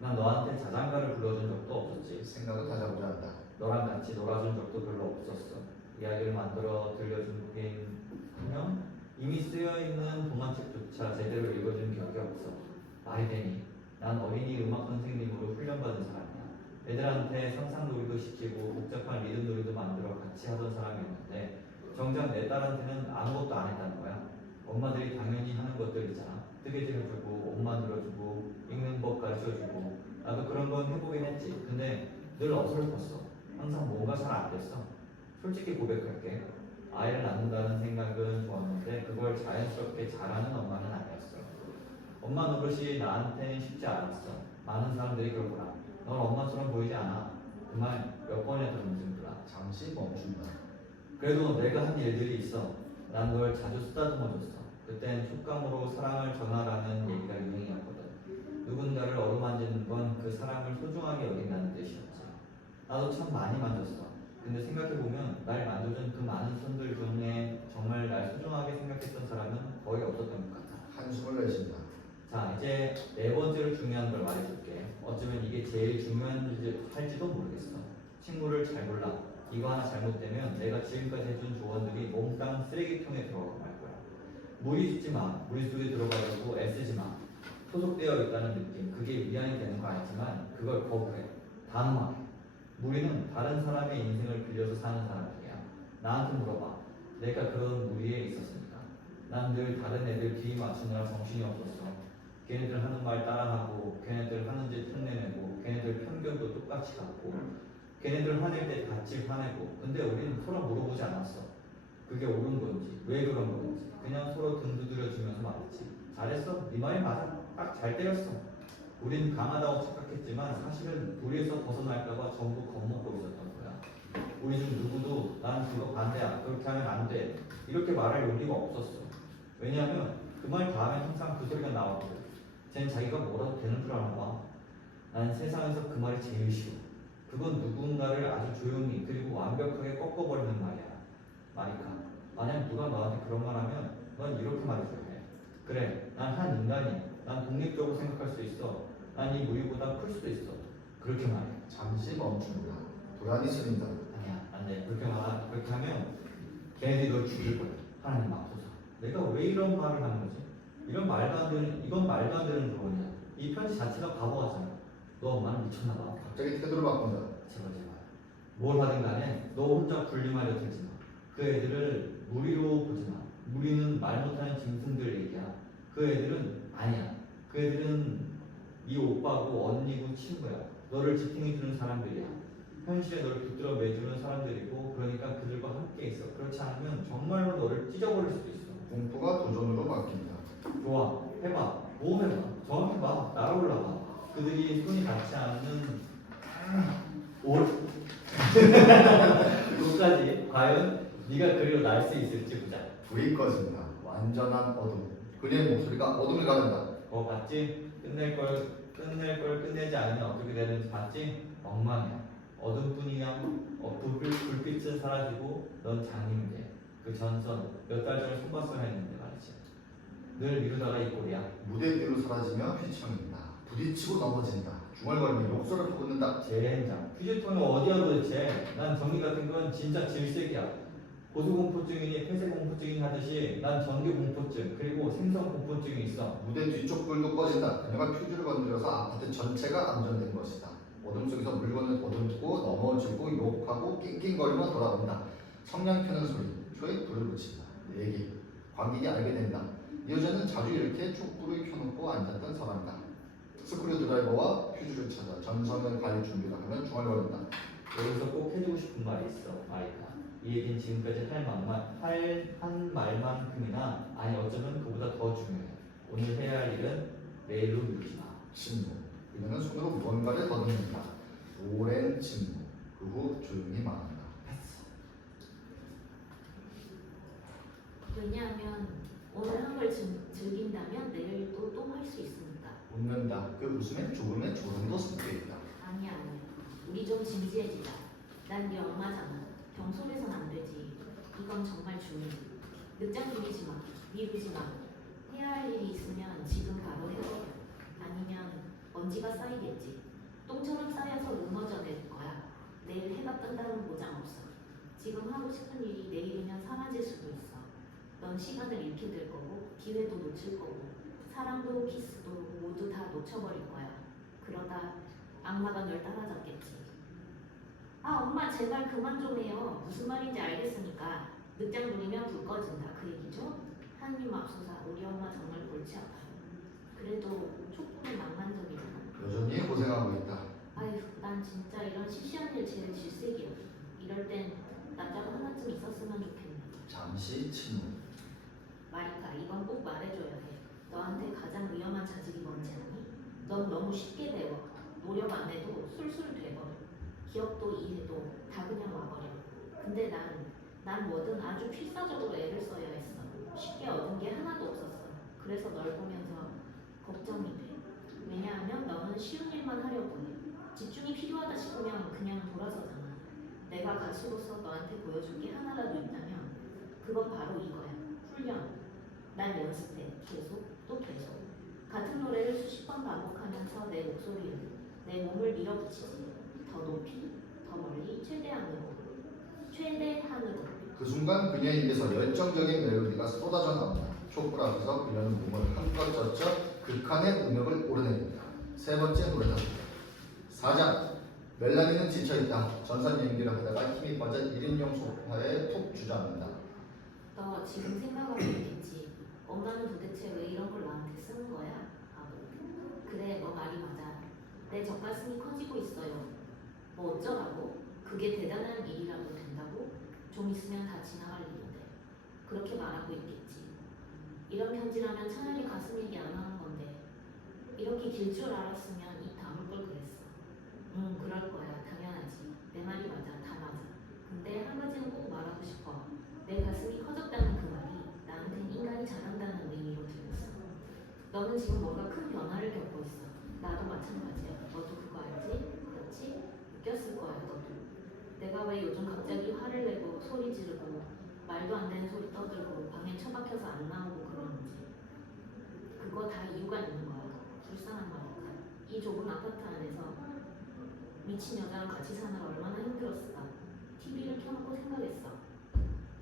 난 너한테 자장가를 불러준 적도 없었지. 생각을 다잡으려 한다. 너랑 같이 놀아준 적도 별로 없었어. 이야기를 만들어 들려주긴 이미 쓰여있는 동화책조차 제대로 읽어준 기억이 없어. 말이 되니? 난 어린이 음악 선생님으로 훈련받은 사람이야. 애들한테 상상놀이도 시키고 복잡한 리듬놀이도 만들어 같이 하던 사람이었는데 정작 내 딸한테는 아무것도 안 했다는 거야. 엄마들이 당연히 하는 것들 있잖아. 뜨개질 해주고 옷 만들어주고 읽는 법 가르쳐주고 나도 그런 건 해보긴 했지. 근데 늘 어설펐어. 항상 뭔가 잘 안 됐어. 솔직히 고백할게. 아이를 낳는다는 생각은 좋았는데 그걸 자연스럽게 잘하는 엄마는 아니었어. 엄마 노릇이 나한테는 쉽지 않았어. 많은 사람들이 그러더라. 넌 엄마처럼 보이지 않아. 그 말 몇 번이나 들었는지 몰라. 잠시 멈춘다. 그래도 내가 한 일들이 있어. 난 널 자주 쓰다듬어줬어. 그땐 촉감으로 사랑을 전하라는 얘기가 유행이었거든. 누군가를 어루만지는 건 그 사람을 소중하게 여긴다는 뜻이었지. 나도 참 많이 만졌어. 근데 생각해보면 날 만져준 그 많은 손들 중에 정말 날 소중하게 생각했던 사람은 거의 없었던 것 같아. 한숨을 내쉰다. 자, 이제 네 번째로 중요한 걸 말해줄게. 어쩌면 이게 제일 중요할지도 모르겠어. 친구를 잘 골라. 이거 하나 잘못되면 내가 지금까지 해준 조언들이 몽땅 쓰레기통에 들어가고 말 거야. 무리 짓지 마. 무리 속에 들어가려고 애쓰지 마. 소속되어 있다는 느낌. 그게 위안이 되는 거 알지만 그걸 거부해. 단호하게. 무리는 다른 사람의 인생을 빌려서 사는 사람들이야. 나한테 물어봐. 내가 그런 무리에 있었으니까. 난 늘 다른 애들 뒤 맞추느라 정신이 없었어. 걔네들 하는 말 따라하고 걔네들 하는 짓 흉내내고 걔네들 편견도 똑같이 갖고 걔네들 화낼 때 같이 화내고. 근데 우리는 서로 물어보지 않았어. 그게 옳은 건지 왜 그런 건지. 그냥 서로 등 두드려주면서 말했지. 잘했어. 네 말이 맞아. 딱 잘 때렸어. 우린 강하다고 착각했지만 사실은 우리에서 벗어날까봐 전부 겁먹고 있었던 거야. 우리 중 누구도 난 그거 반대야. 그렇게 하면 안 돼. 이렇게 말할 용기가 없었어. 왜냐하면 그 말 다음에 항상 그 소리가 나오고 쟨 자기가 뭐라도 되는 줄 아나 봐. 난 세상에서 그 말이 제일 싫어. 그건 누군가를 아주 조용히 그리고 완벽하게 꺾어버리는 말이야. 마리카, 만약 누가 너한테 그런 말 하면 넌 이렇게 말해줘야 해. 그래, 난 한 인간이야. 난 독립적으로 생각할 수 있어. 난 이 무리보다 클 수도 있어. 그렇게 말해. 잠시 멈춥니다. 도란이 스님다. 아니야, 안 돼. 그렇게 하면 걔네들이 널 죽일 거야. 하나님 앞서서. 내가 왜 이런 말을 하는 거지? 이건 말도 안 되는 조언이야. 이 편지 자체가 바보 같잖아. 너 엄마는 미쳤나 봐. 갑자기 태도를 바꾼다. 제발. 뭘 하든 간에 너 혼자 군림하려 들지 마. 그 애들을 무리로 보지 마. 무리는 말 못하는 짐승들 얘기야. 그 애들은 아니야. 그 애들은 네 오빠고 언니고 친구야. 너를 지탱해주는 사람들이야. 현실에 너를 붙들어 매주는 사람들이고 그러니까 그들과 함께 있어. 그렇지 않으면 정말로 너를 찢어버릴 수도 있어. 공포가 도전으로 바뀐다. 좋아. 해봐. 모험해봐. 저항해봐. 날아올라봐. 그들이 손이 닿지 않는 끝까지 과연 네가 그리로 날 수 있을지 보자. 불이 꺼진다. 완전한 어둠. 그녀의 목소리가 어둠을 가른다. 봤지? 끝낼 걸 끝내지 않으면 어떻게 되는지 봤지? 엉망이야. 어둠뿐이야. 불빛은 사라지고 넌 장님이 돼. 그 전선 몇 달 전에 손봤어야 했는데 말이지. 늘 미루다가 이 꼴이야. 무대 뒤로 사라지며 휘청인다. 부딪히고 넘어진다. 중얼거리며 욕설을 퍼붓는다. 젠장. 휴지통이 어디야 도대체? 난 전기 같은 건 진짜 질색이야. 고소공포증이니 폐쇄공포증이니 하듯이 난 전기공포증 그리고 생성공포증이 있어. 무대 뒤쪽 불도 꺼진다. 그녀가 퓨즈를 건드려서 아파트 전체가 안전된 것이다. 어둠 속에서 물건을 더듬고 넘어지고 욕하고 낑낑거리며 돌아온다. 성냥 켜는 소리, 초에 불을 붙인다. 얘기, 관객이 알게 된다. 이 여자는 자주 이렇게 촛불을 켜놓고 앉았던 사람이다. 스크류 드라이버와 퓨즈를 찾아 전선을 갈 준비를 하면 중얼거린다. 여기서 꼭 해주고 싶은 말이 있어, 마리카. 이 얘기는 지금까지 한 말만큼이나 아니 어쩌면 그보다 더 중요해. 오늘 해야 할 일은 내일로 미루지 마. 침묵. 그녀는 손으로 무언가를 더듬는다. 오랜 침묵. 그 후 조용히 말한다. 했어. 왜냐하면 오늘 한 걸 즐긴다면 내일도 또 할 수 있으니까. 웃는다. 그 웃음엔 조금의 조롱도 섞여 있다. 아니야. 우리 좀 진지해지자. 난 네 엄마잖아. 병sol에선 안 되지. 이건 정말 중요해. 늦장 부리지 마. 미루지 마. 해야 할 일이 있으면 지금 바로 해버려. 아니면 먼지가 쌓이겠지. 똥처럼 쌓여서 무너져낼 거야. 내일 해가 뜬다는 보장 없어. 지금 하고 싶은 일이 내일이면 사라질 수도 있어. 넌 시간을 잃게 될 거고 기회도 놓칠 거고 사랑도 키스도 모두 다 놓쳐버릴 거야. 그러다 악마가 널 따라잡겠지. 아 엄마 제발 그만 좀 해요. 무슨 말인지 알겠으니까. 늦장 부리면 불 꺼진다 그 얘기죠? 하느님 앞서서 우리 엄마 정말 골치 아파요. 그래도 촛불은 낭만적이잖아. 여전히 고생하고 있다. 아휴 난 진짜 이런 시시한 일 제일 질색이야. 이럴 땐 남자가 하나쯤 있었으면 좋겠네. 잠시 침묵. 마리카 이건 꼭 말해줘야 해. 너한테 가장 위험한 자질이 뭔지 아니? 넌 너무 쉽게 배워. 노력 안 해도 술술 돼버려. 기억도 이해도 다 그냥 와버려. 근데 난 뭐든 아주 필사적으로 애를 써야 했어. 쉽게 얻은 게 하나도 없었어. 그래서 널 보면서 걱정이 돼. 왜냐하면 너는 쉬운 일만 하려고 해. 집중이 필요하다 싶으면 그냥 돌아서잖아. 내가 가수로서 너한테 보여줄 게 하나라도 있다면 그건 바로 이거야. 훈련. 난 연습해. 계속 또 계속. 같은 노래를 수십 번 반복하면서 내 목소리를, 내 몸을 밀어붙이지. 더 높이, 더 멀리, 최대한으로. 그 순간 그녀의 입에서 열정적인 멜로디가 쏟아져 나온다. 촛불 앞에서 그녀는 몸을 한껏 젖혀 극한의 음역을 오르내린다. 세 번째 노래다. 4장. 멜라니는 지쳐있다. 전산 연기를 하다가 힘이 빠져 1인용 소파에 푹 주저앉는다. 너 지금 생각하고 있겠지. 엄마는 도대체 왜 이런 걸 나한테 쓰는 거야? 하고. 그래, 너 말이 맞아. 내 젖가슴이 커지고 있어요. 뭐 어쩌라고? 그게 대단한 일이라도 된다고? 좀 있으면 다 지나갈 일인데. 그렇게 말하고 있겠지. 이런 편지라면 차라리 가슴 얘기 안 하는 건데. 그렇게 길 줄 알았으면 입 다물 걸 그랬어. 그럴 거야. 당연하지. 내 말이 맞아. 다 맞아. 근데 한 가지는 꼭 말하고 싶어. 내 가슴이 커졌다는 그 말이 나한텐 인간이 자란다는 의미로 들렸어. 너는 지금 뭔가 큰 변화를 겪고 있어. 나도 마찬가지야. 너도 그거 알지? 그렇지? 느꼈을 거야. 너도. 내가 왜 요즘 갑자기 화를 내고 소리 지르고 말도 안 되는 소리 떠들고 방에 처박혀서 안 나오고 그러는지. 그거 다 이유가 있는 거야. 불쌍한 말이야. 이 좁은 아파트 안에서 미친 여자랑 같이 사느라 얼마나 힘들었을까. TV를 켜놓고 생각했어.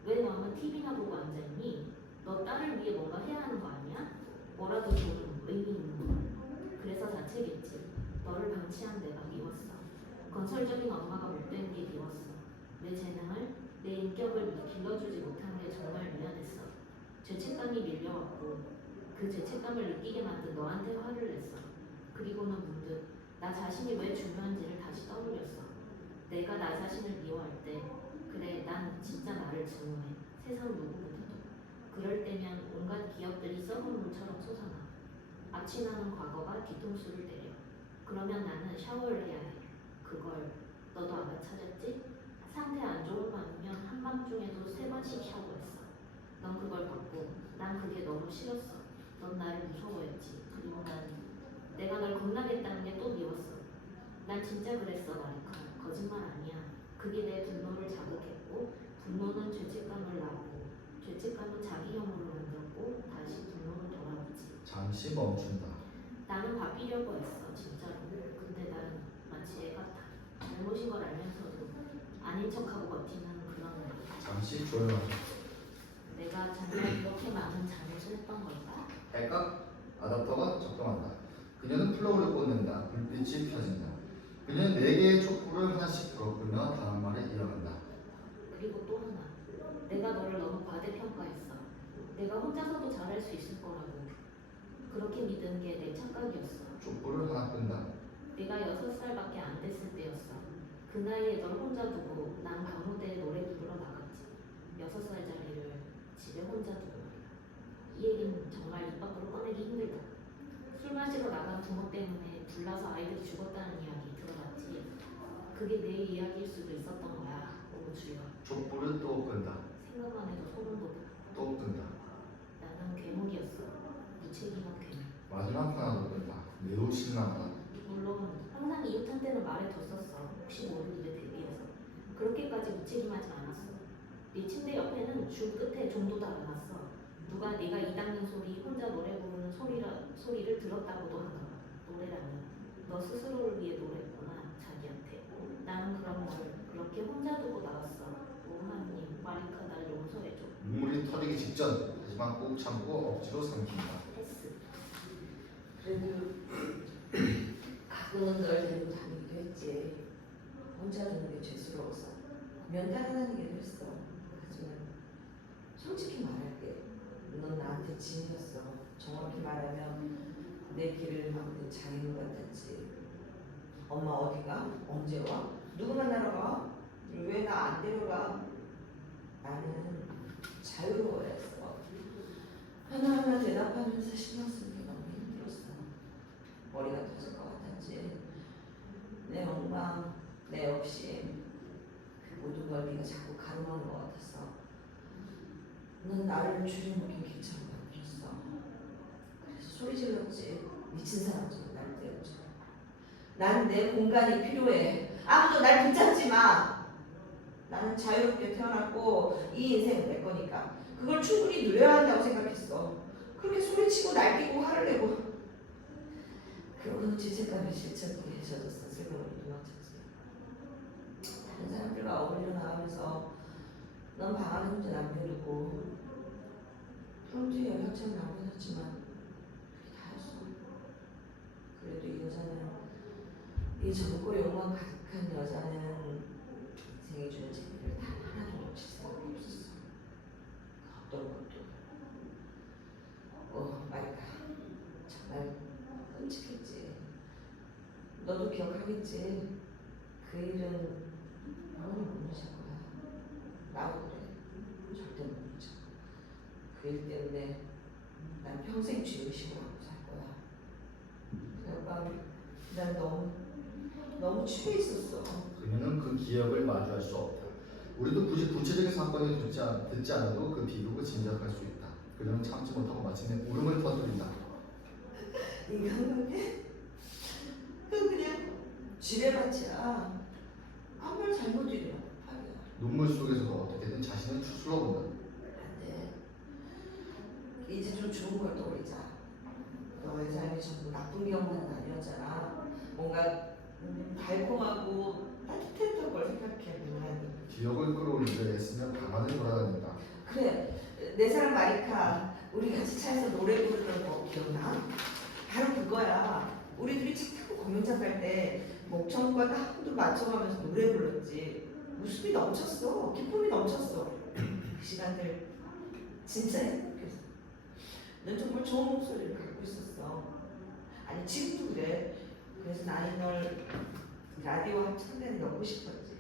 왜 너는 TV나 보고 앉아있니? 너 딸을 위해 뭔가 해야 하는 거 아니야? 뭐라도 좀 의미 있는 걸. 그래서 자책했지. 너를 방치한 내가 미웠어. 건설적인 엄마가 못된 게 미웠어. 내 재능을, 내 인격을 길러주지 못한 게 정말 미안했어. 죄책감이 밀려왔고 그 죄책감을 느끼게 만든 너한테 화를 냈어. 그리고는 문득 나 자신이 왜 중요한지를 다시 떠올렸어. 내가 나 자신을 미워할 때 그래 난 진짜 나를 증오해. 세상 누구보다도. 그럴 때면 온갖 기억들이 썩은 물처럼 솟아나. 악취나는 과거가 뒤통수를 때려. 그러면 나는 샤워를 해야 해. 그걸 너도 알아차렸지? 상태 안 좋은 밤이면 한밤중에도 3번씩 샤워했어. 넌 그걸 봤고 난 그게 너무 싫었어. 넌 나를 무서워했지. 그리고 난 내가 널 겁나겠다는 게 또 미웠어. 난 진짜 그랬어 마리카. 거짓말 아니야. 그게 내 분노를 자극했고 분노는 죄책감을 낳고 죄책감은 자기 혐오를 만들고 다시 분노로 돌아오지. 잠시 멈춘다. 나는 바뀌려고 했어 진짜로. 근데 난 마치 애 같아. 잘못인 걸 알면서도 아닌 척하고 버티는 그런 애. 잠시 조용하다. 내가 정말 이렇게 많은 잘못을 했던 걸까? 백업 아답터가 작동한다. 그녀는 플러그를 꽂는다. 불빛이 켜진다. 그녀는 4개의 촛불을 하나씩 불어끄며 다음 말을 이어간다. 그리고 또 하나. 내가 너를 너무 과대평가했어. 내가 혼자서도 잘할 수 있을 거라고. 그렇게 믿은 게 내 착각이었어. 촛불을 하나 끈다. 내가 6살밖에 안 됐을 때였어. 그 나이에 널 혼자 두고 난 강무대에 노래 부르러 나갔지. 6살짜리를 집에 혼자 두고 말이야. 이 얘기는 정말 입 밖으로 꺼내기 힘들다. 술 마시러 나간 부모 때문에 불나서 아이들이 죽었다는 이야기 들어봤지. 그게 내 이야기일 수도 있었던 거야. 오 주여. 촛불을 또 끈다. 생각만 해도 소름 돋아. 또 끈다. 나는 괴물이었어. 무책임한 괴물. 마지막 하나 더 끈다. 매우 신나하다. 물론 항상 이웃한테는 말해뒀었어. 혹시 모르니 대비해서. 그렇게까지 무책임하지 않았어. 네 침대 옆에는 줄 끝에 종도 달아놨어. 누가 네가 이 닦는 소리, 혼자 노래 부르는 소리를 들었다고도 하더라. 노래라니. 너 스스로를 위해 노래했구나. 자기한테. 나는 그런 널 그렇게 혼자 두고 나갔어. 오 하나님, 마리카 날 용서해줘. 눈물이 터지기 직전. 하지만 꾹 참고 억지로 삼킨다. 패스. 그래도 가끔은 널 데리고 다니기도 했지. 혼자 두는 게 죄스러워서 면 따라 다니기도 했어. 하지만 솔직히 말할게. 넌 나한테 짐이었어. 정확히 말하면 내 길을 막는 장애물 같았지. 엄마 어디가? 언제 와? 누구 만나러 가? 왜 나 안 데려가? 나는 자유로워했어. 하나하나 대답하면서 신경 쓰는 게 너무 힘들었어. 머리가 터질 것 같았지. 내 엉망, 내 욕심, 그 모든 걸 네가 자꾸 가름하는 것 같았어. 넌 나를 줄여먹긴 괜찮은 거 아니었어. 그래서 소리 질렀지. 미친 사람처럼 날 때렸지. 난 내 공간이 필요해. 아무도 날 붙잡지 마. 나는 자유롭게 태어났고 이 인생은 내 거니까 그걸 충분히 누려야 한다고 생각했어. 그렇게 소리치고 날뛰고 화를 내고 그러고는 죄책감에 실천하게 해져졌어. 슬픔으로 도망쳤지. 다른 사람들과 어울려 나가면서 넌 방 안에 혼자 남겨두고 프론트에 연락처를 남겨놨지만 그게 다였어. 그래도 이 여자는, 이 젊고 욕망 가득한 여자는 인생이 주는 재미를 단 하나도 놓칠 생각이 없었어. 그 어떤 것도. 마리카, 정말 끔찍했지. 너도 기억하겠지. 그 일은 영원히 못 잊을 거야. 나도 그래. 절대 못 잊어. 그 일 때문에 난 평생 죄의식을 하고 살 거야. 그냥 난 너무 취해 있었어. 그녀는 그 기억을 마주할 수 없다. 우리도 굳이 구체적인 사건을 듣지 않아도 그 비극을 짐작할 수 있다. 그녀는 참지 못하고 마침내 울음을 터뜨린다. 인간관계? 그건 그냥 지뢰밭이야. 아무 말 잘못이래. 하기야. 눈물 속에서도 어떻게든 자신을 추스러 본다. 안돼. 이제 좀 좋은 걸 떠올리자. 너의 삶이 전부 나쁜 기억만은 아니었잖아. 뭔가 달콤하고 따뜻했던 걸 생각해 보면. 기억을 끌어올리려 애쓰며 방안을 돌아다닌다. 그래, 내 사랑 마리카, 우리 같이 차에서 노래 부르는 거 기억나? 바로 그거야. 우리 둘이 차 타고 공연장 갈 때 목청과 하품도 맞춰가면서 노래 불렀지. 웃음이 넘쳤어. 기쁨이 넘쳤어. 그 시간들 진짜 행복했어. 넌 정말 좋은 목소리를 갖고 있었어. 아니 지금도 그래. 그래서 나는 널 라디오 합창단에 넣고 싶었지.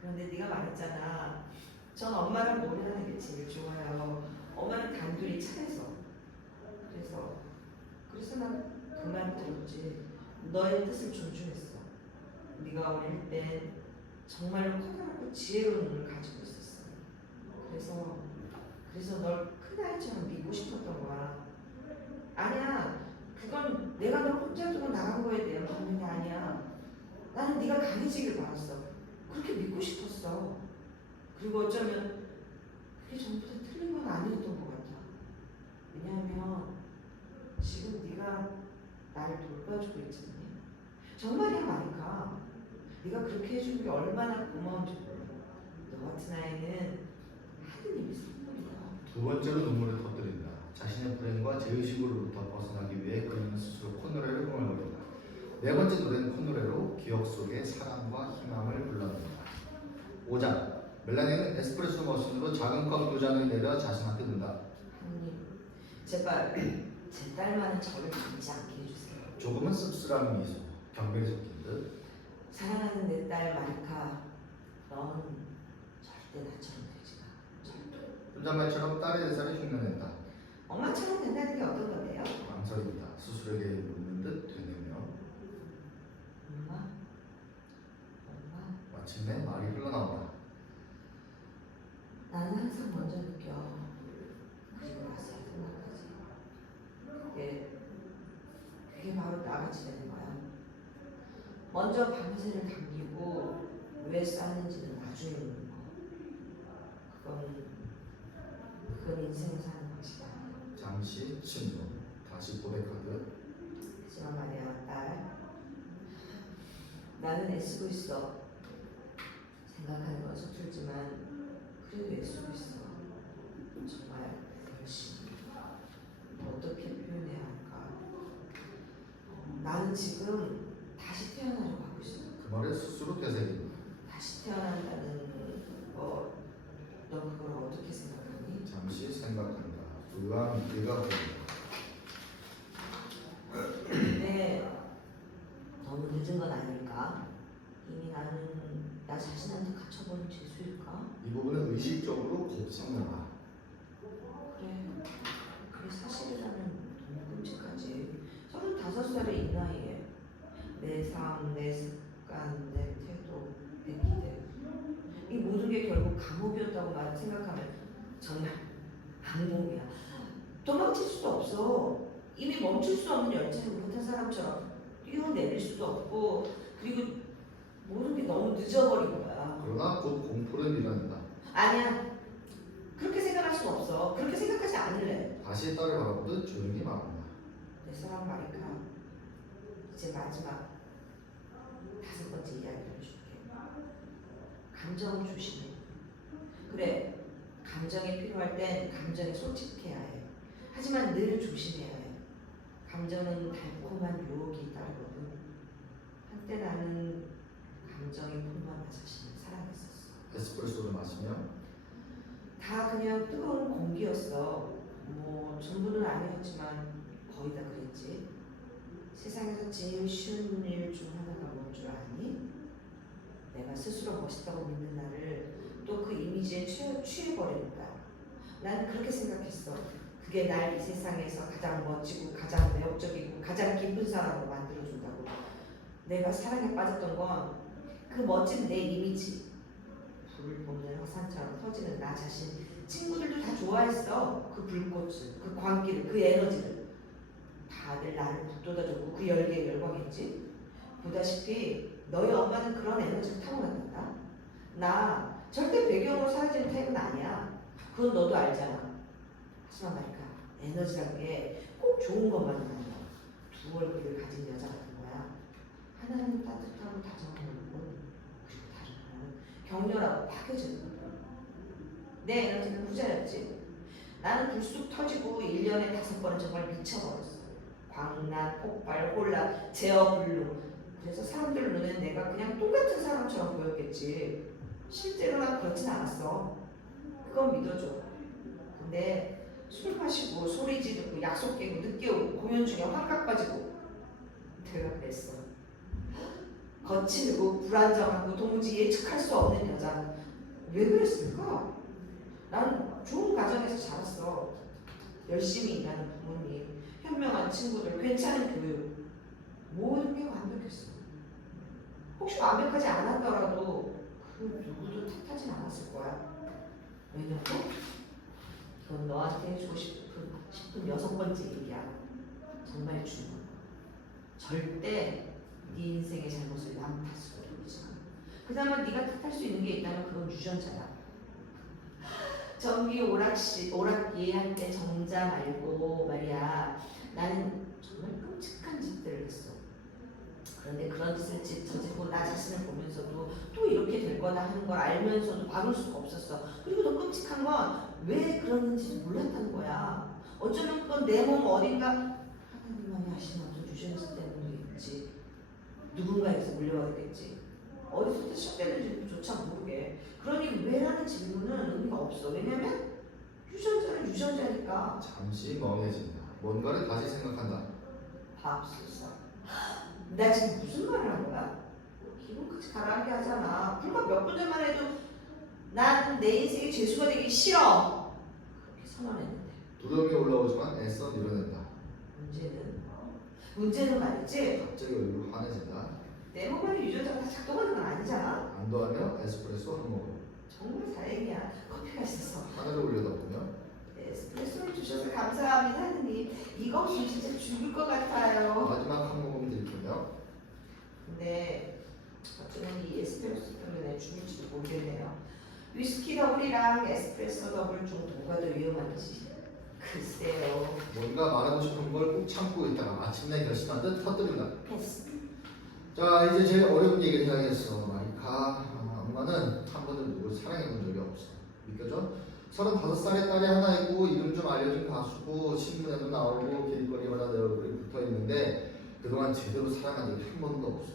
그런데 네가 말했잖아. 전 엄마랑 노래하는 게 제일 좋아요. 엄마는 단둘이 차에서. 그래서 난 그 말 들었지. 너의 뜻을 존중했어. 네가 어릴 땐 정말로 커다랗고 지혜로운 눈을 가지고 있었어. 그래서 널 큰아이처럼 믿고 싶었던 거야. 아니야. 그건 내가 널 혼자 두고 나간 거에 대한 반응이 아니야. 나는 네가 강해지길 바랐어. 그렇게 믿고 싶었어. 그리고 어쩌면 그게 전부 다 틀린 건 아니었던 것 같아. 왜냐하면 지금 네가 나를 돌봐주고 있잖니. 정말이야 마리카. 네가 그렇게 해주는 게 얼마나 고마운지 몰라. 너 같은 아이는 하느님의 선물이야. 두 번째로 눈물을 터뜨린다. 자신의 불행과 죄의식으로부터 벗어나기 위해 그녀는 스스로 콧노래를 흥얼거린다. 네 번째 노래는 콧노래로 기억 속의 사랑과 희망을 불러낸다. 5장. 멜라니는 에스프레소 머신으로 작은 컵 두 잔을 내려 자신한테 든다. 하느님, 제발 제 딸만은 저를 잊지 않게 해주세요. 조금은 씁쓸한 미소, 경배를 섞인 듯. 사랑하는 내 딸 마리카, 넌 절대 나처럼 되지 마. 절대. 혼잣말처럼 딸의 대사를 흉내낸다. 엄마처럼 된다는 게 어떤 건데요? 망설인다. 스스로에게 묻는 듯 되뇌며 엄마? 마침내 말이 흘러나온다. 나는 항상 먼저 느껴. 그리고 나서 생각하지. 그게 바로 나같이 되는 거야. 먼저 밤새를 당기고 왜 쌌는지는 나중에 묻는 거. 그건 인생을 사는 방식 아니야. 잠시 침묵. 다시 고백하듯. 하지만 말이야, 딸. 나는 애쓰고 있어. 생각하는 건 서툴지만 그래도 애쓰고 있어. 정말 열심히. 어떻게 표현해야 할까? 나는 지금 다시 태어나려고 하고 있어. 그 말에 스스로 되새긴다. 다시 태어난다는 거, 너 그걸 어떻게 생각하니? 잠시 생각한다. 불과 미래가 보인다. 근데 너무 늦은 건 아닐까? 이미 나는 나 자신한테 갇혀버린 죄수일까? 이 부분은 의식적으로 곱씹는다. 그래 사실이라면 너무 끔찍하지. 35살의 이 나이에 내 삶, 내 습관, 내 태도, 내 기대, 이 모든 게 결국 감옥이었다고 생각하면 정말 악몽이야. 도망칠 수도 없어. 이미 멈출 수 없는 열차에 못한 사람처럼 뛰어내릴 수도 없고, 그리고 모든 게 너무 늦어버린 거야. 그러나 곧 공포를 이뤄낸다. 아니야, 그렇게 생각할 수 없어. 그렇게 생각하지 않을래. 다시 딸을 바라보듯 조용히 말한다. 내 사랑 마리카, 이제 마지막 5번째 이야기를 해줄게. 감정을 조심해. 그래, 감정이 필요할 땐 감정에 솔직해야 해. 하지만 늘 조심해야 해. 감정은 달콤한 유혹이 따르거든. 한때 나는 감정이 풍부한 나 자신을 사랑했었어. 에스프레소를 마시며 다 그냥 뜨거운 공기였어. 뭐 전부는 아니었지만 거의 다 그랬지. 세상에서 제일 쉬운 일 중 하나가 뭔 줄 아니? 내가 스스로 멋있다고 믿는 나를 또 그 이미지에 취해버리는 거야. 난 그렇게 생각했어. 그게 날 이 세상에서 가장 멋지고 가장 매력적이고 가장 기쁜 사람으로 만들어준다고. 내가 사랑에 빠졌던 건 그 멋진 내 이미지, 불을 뿜는 화산처럼 터지는 나 자신, 친구들도 다 좋아했어. 그 불꽃을, 그 광기를, 그 에너지를. 다들 나를 북돋아주고 그 열기에 열광했지. 보다시피 너희 엄마는 그런 에너지를 타고났단다. 나 절대 배경으로 사라지는 타입은 아니야. 그건 너도 알잖아. 하지만 말이야, 에너지란 게 꼭 좋은 것만은 아니야. 두 얼굴을 가진 여자 같은 거야. 하나는 따뜻하고 다정한 얼굴, 그리고 다른 하나는 격렬하고 파괴적인 얼굴. 내 에너지는 후자였지. 나는 불쑥 터지고 1년에 5번은 정말 미쳐버렸어. 광란, 폭발, 혼란, 제어 불능. 그래서 사람들 눈엔 내가 그냥 똑같은 사람처럼 보였겠지. 실제로는 그렇진 않았어. 그건 믿어줘. 근데 술 마시고 소리 지르고 약속 깨고 늦게 오고 공연 중에 환각 빠지고 내가 그랬어. 거칠고 불안정하고 도무지 예측할 수 없는 여자. 왜 그랬을까? 난 좋은 가정에서 자랐어. 열심히 일하는 부모님, 현명한 친구들, 괜찮은 교육, 모든 게 완벽했어. 혹시 완벽하지 않았더라도 그 누구도 탓하진 않았을 거야. 왜냐면 그건 너한테 해주고 싶은 6번째 얘기야. 정말 중요한 거. 절대 네 인생의 잘못을 남 탓으로 돌리지 마. 그나마 네가 탓할 수 있는 게 있다면 그건 유전자야. 전기 오락기 할 때 정자 말고 말이야. 나는 정말 끔찍한 짓들을 했어. 그런데 그런 짓을 저지르고 나 자신을 보면서도 또 이렇게 될 거다 하는 걸 알면서도 막을 수가 없었어. 그리고 더 끔찍한 건 왜 그러는지 몰랐다는 거야. 어쩌면 그건 내 몸 어딘가 하나님만이 하시는 어떤 유전자 때문도 있지. 누군가에서 물려받았겠지. 어디서부터 시작되는지조차 모르게. 그러니 왜라는 질문은 의미가 없어. 왜냐면 유전자는 유전자니까. 잠시 멍해진다. 뭔가를 다시 생각한다. 밥술사. 나 지금 무슨 말을 한 거야? 기분까지 가라앉게 하잖아. 불과 몇 분 전만 해도 난 내 인생의 죄수가 되기 싫어. 그렇게 선언했는데. 두려움이 올라오지만 애써 밀어낸다. 문제는 말이지. 갑자기 얼굴 환해진다. 내 몸안에 유전자가 다 작동하는 건 아니잖아. 안도하며 에스프레소 한 모금. 정말 다행이야. 커피가 있어서. 하늘을 올려다보며 에스프레소를 주셔서 감사합니다 하느님. 이거 없으면 진짜 죽을 것 같아요. 마지막 한 모금 들이키며 근데 어쩌면 이 에스프레소 때문에 죽을지도 모르겠네요. 위스키 더블이랑 에스프레소 더블 중 뭐가 더 위험한지. 글쎄요. 뭔가 말하고 싶은 걸 꾹 참고 있다가 마침내 결심한 듯 터뜨린다. 패스. 자, 이제 제일 어려운 얘기를 해야겠어. 마리카 엄마는 한 번도 누굴 사랑해본 적이 없어. 믿겨져? 35살의 딸이 하나 있고 이름 좀 알려진 가수고 신문에도 나오고 길거리마다 내 얼굴이 붙어있는데 그동안 제대로 사랑한 적이 한 번도 없어.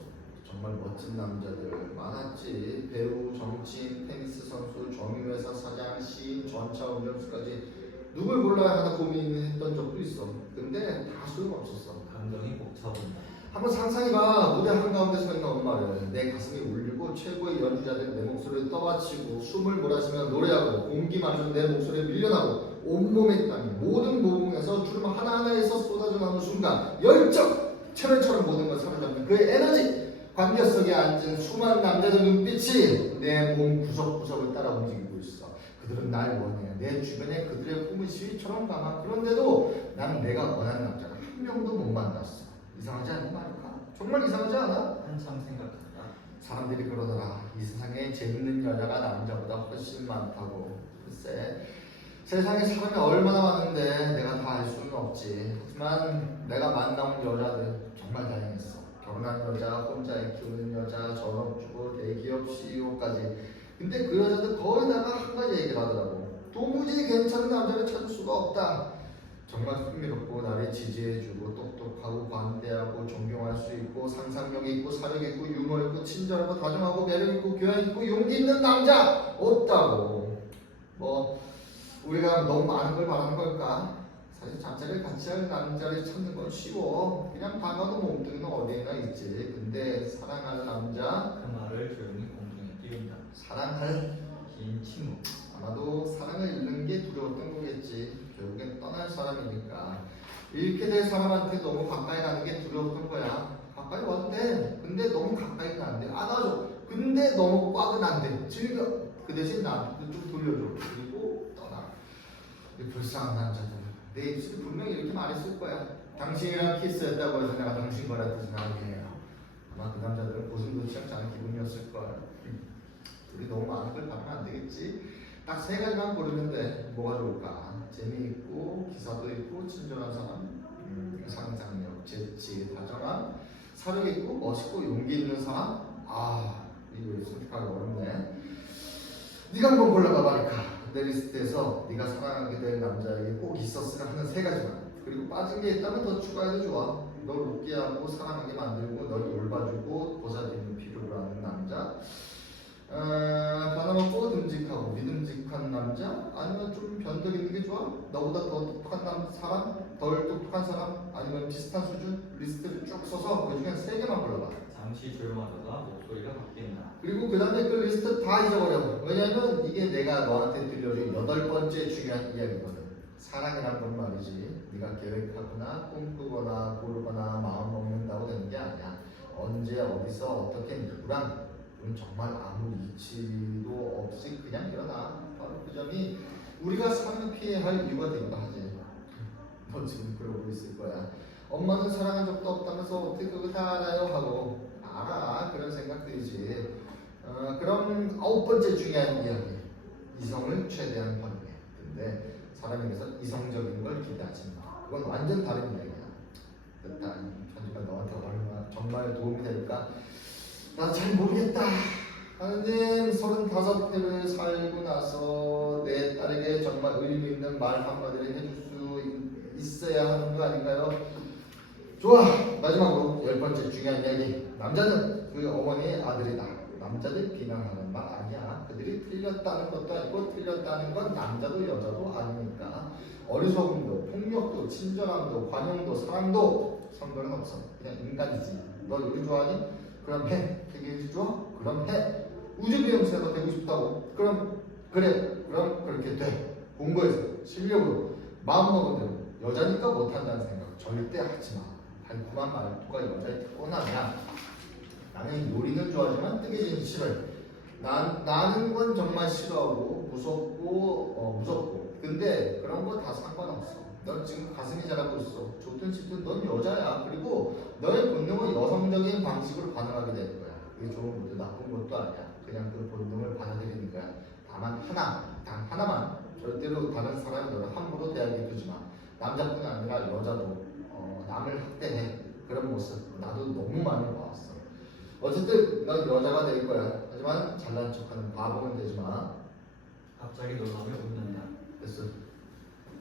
정말 멋진 남자들 많았지. 배우, 정치인, 테니스 선수, 정유회사 사장, 시인, 전차 운전수까지 누굴 골라야 하나 고민했던 적도 있어. 근데 다 소용없었어. 감정이 벅차온다. 한번 상상해봐. 무대 한가운데 서 있는 엄마를. 내 가슴이 울리고 최고의 연주자들이 내 목소리를 떠받치고 숨을 몰아쉬며 노래하고 공기마저 내 목소리에 밀려나고 온몸의 땀이 모든 모공에서 주름 하나하나에서 쏟아져 나오는 순간 열정! 체면처럼 모든 걸 사로잡는 그의 에너지! 관객 속에 앉은 수많은 남자들 눈빛이 내 몸 구석구석을 따라 움직이고 있어. 그들은 날 원해. 내 주변에 그들의 꿈은 시위처럼 강한. 그런데도 나는 내가 원하는 남자가 한 명도 못 만났어. 이상하지 않니 마리카? 정말 이상하지 않아? 한참 생각한다. 사람들이 그러더라. 이 세상에 재밌는 여자가 남자보다 훨씬 많다고. 글쎄, 세상에 사람이 얼마나 많은데 내가 다 알 수는 없지. 하지만 내가 만나온 여자들 정말 다행했어. 결혼한 여자, 혼자 애 키우는 여자, 전업주부, 대기업 CEO까지. 근데 그 여자들 거의 다가 한 가지 얘기를 하더라고. 도무지 괜찮은 남자를 찾을 수가 없다. 정말 흥미롭고 나를 지지해주고 똑똑하고 관대하고 존경할 수 있고 상상력 있고 사력 있고 유머 있고 친절하고 다정하고 매력 있고 교양 있고 용기 있는 남자 없다고. 뭐 우리가 너무 많은 걸 바라는 걸까? 사실 잠자리를 같이 할 남자를 찾는 건 쉬워. 그냥 다가도 몸뚱이는 어디에나 있지. 근데 사랑하는 남자, 그 말을 조용히 공중에 띄운다. 사랑하는 긴 침묵. 아마도 사랑을 잃는 게 두려웠던 거겠지. 결국엔 떠날 사람이니까. 잃게 될 사람한테 너무 가까이 가는 게 두려웠던 거야. 가까이 와도 돼. 근데 해. 즐겨. 그 대신 나한테 좀 돌려줘. 그리고 떠나. 이 불쌍한 남자들. 내 입술이 분명히 이렇게 말했을 거야. 당신이랑 키스했다고 해서 내가 당신 거라 뜻은 아니에요. 아마 그 남자들은 고슴도 취하지 않은 기분이었을 거야. 우리 너무 많은 걸 바라면 안 되겠지. 딱 세 가지만 고르면 돼. 뭐가 좋을까? 재미있고 기사도 있고 친절한 사람, 상상력, 재치, 다정함, 사력 있고 멋있고 용기 있는 사람. 아, 이거 선택하기 어렵네. 네가 한번 골라봐 말이까. 내 리스트에서 네가 사랑하게 될 남자에게 꼭 있었으면 하는 세 가지만. 그리고 빠진 게 있다면 더 추가해도 좋아. 널 웃게 하고 사랑하게 만들고 널 돌봐주고 보살피는 필요로 하는 남자. 변함없고 듬직하고 믿음직한 남자? 아니면 좀 변덕 있는 게 좋아? 너보다 더 똑똑한 사람? 덜 똑똑한 사람? 아니면 비슷한 수준? 리스트를 쭉 써서 그 중에 세 개만 골라봐. 잠시 조용하다가 목소리가 바뀐다. 그리고 그 다음에 그 리스트 다 잊어버려. 왜냐면 이게 내가 너한테 들려준 8번째 중요한 이야기거든. 사랑이란 건 말이지, 네가 계획하거나 꿈꾸거나 고르거나 마음 먹는다고 되는 게 아니야. 언제 어디서 어떻게 누구랑, 그건 정말 아무 이치도 없이 그냥 일어나. 바로 그 점이 우리가 사랑을 피해야 할 이유가 되기도 하지. 너 지금 그러고 있을 거야. 엄마는 사랑한 적도 없다면서 어떻게 그거 다 알아요? 하고. 알아. 그런 생각 들지. 그럼 9번째 중요한 이야기. 이성을 최대한 활용해. 근데 사람에게서 이성적인 걸 기대하지 마. 그건 완전 다른 이야기야. 일단 편지가 너한테 얼마나 정말 도움이 될까? 나 잘 모르겠다. 하느님, 35회를 살고 나서 내 딸에게 정말 의미 있는 말 한마디를 해줄 수 있어야 하는 거 아닌가요? 좋아. 마지막으로 10번째 중요한 이야기. 남자는 그 어머니의 아들이다. 남자들 비난하는 말 아니야. 그들이 틀렸다는 것도 아니고 틀렸다는 건 남자도 여자도 아니니까. 어리석음도 폭력도 친절함도 관용도 사랑도 성별은 없어. 그냥 인간이지. 너 요리 좋아하니? 그럼 해. 되게 좋아? 그럼 해. 우주비행사가 되고 싶다고? 그럼 그래. 그럼 그렇게 돼. 공부해서 실력으로 마음먹은 대로. 여자니까 못한다는 생각 절대 하지 마. 달콤한 말투가 여자의 특권아니야. 나는 요리는 좋아하지만 뜨개질은 싫어해. 나는 건 정말 싫어하고 무섭고 근데 그런 거 다 상관없어. 넌 지금 가슴이 자라고 있어. 좋든 싫든 넌 여자야. 그리고 너의 본능은 여성적인 방식으로 반응하게 될 거야. 그게 좋은 것도 나쁜 것도 아니야. 그냥 그 본능을 받아들이는 거야. 다만 단 하나만, 절대로 다른 사람이 너를 함부로 대하게 두지 마. 남자뿐 아니라 여자도 남을 학대해. 그런 모습 나도 너무 많이 봐왔어. 어쨌든 넌 여자가 될 거야. 하지만 잘난 척하는 바보는 되지 마. 갑자기 놀라며 웃는다. 됐어.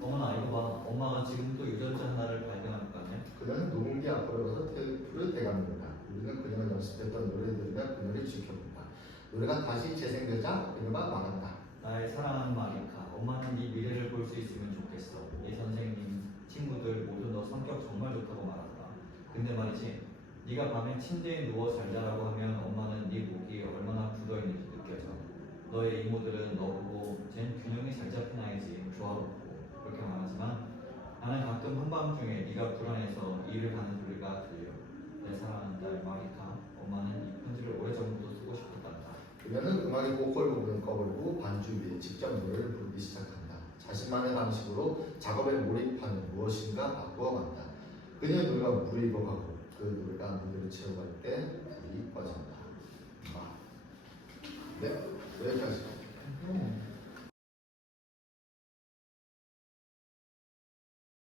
어머나 이거 봐. 엄마가 지금 또 유전자 하나를 발견할 거 아니야? 그녀는 녹음기 앞으로 가서 테이프를 대갑니다. 우리는 그녀가 연습했던 노래를 들으며 그녀를 지켜본다. 노래가 다시 재생되자 그녀가 말한다. 나의 사랑하는 마리카, 엄마는 네 미래를 볼 수 있으면 좋겠어. 네 선생님, 친구들 모두 너 성격 정말 좋다고 말한다. 근데 말이지, 네가 밤에 침대에 누워 잘 자라고 하면 엄마는 네 목이 얼마나 굳어있는지 느껴져. 너의 이모들은 너 보고 쟨 균형이 잘 잡힌 아이지, 조화롭고 그렇게 말하지만 나는 가끔 한밤중에 네가 불안해서 일을 하는 소리가 들려. 내 사랑하는 딸 마리카, 엄마는 이 편지를 오래전부터 쓰고 싶었단다. 그녀는 음악의 보컬 부분을 꺼버리고 반주 위에 직접 노래를 부르기 시작한다. 자신만의 방식으로 작업에 몰입하는 무엇인가 바꾸어간다. 그녀의 노래가 무르익어가고 그 노래가 무대를 채워갈 때 불이 꺼진다. 네, 여기까지.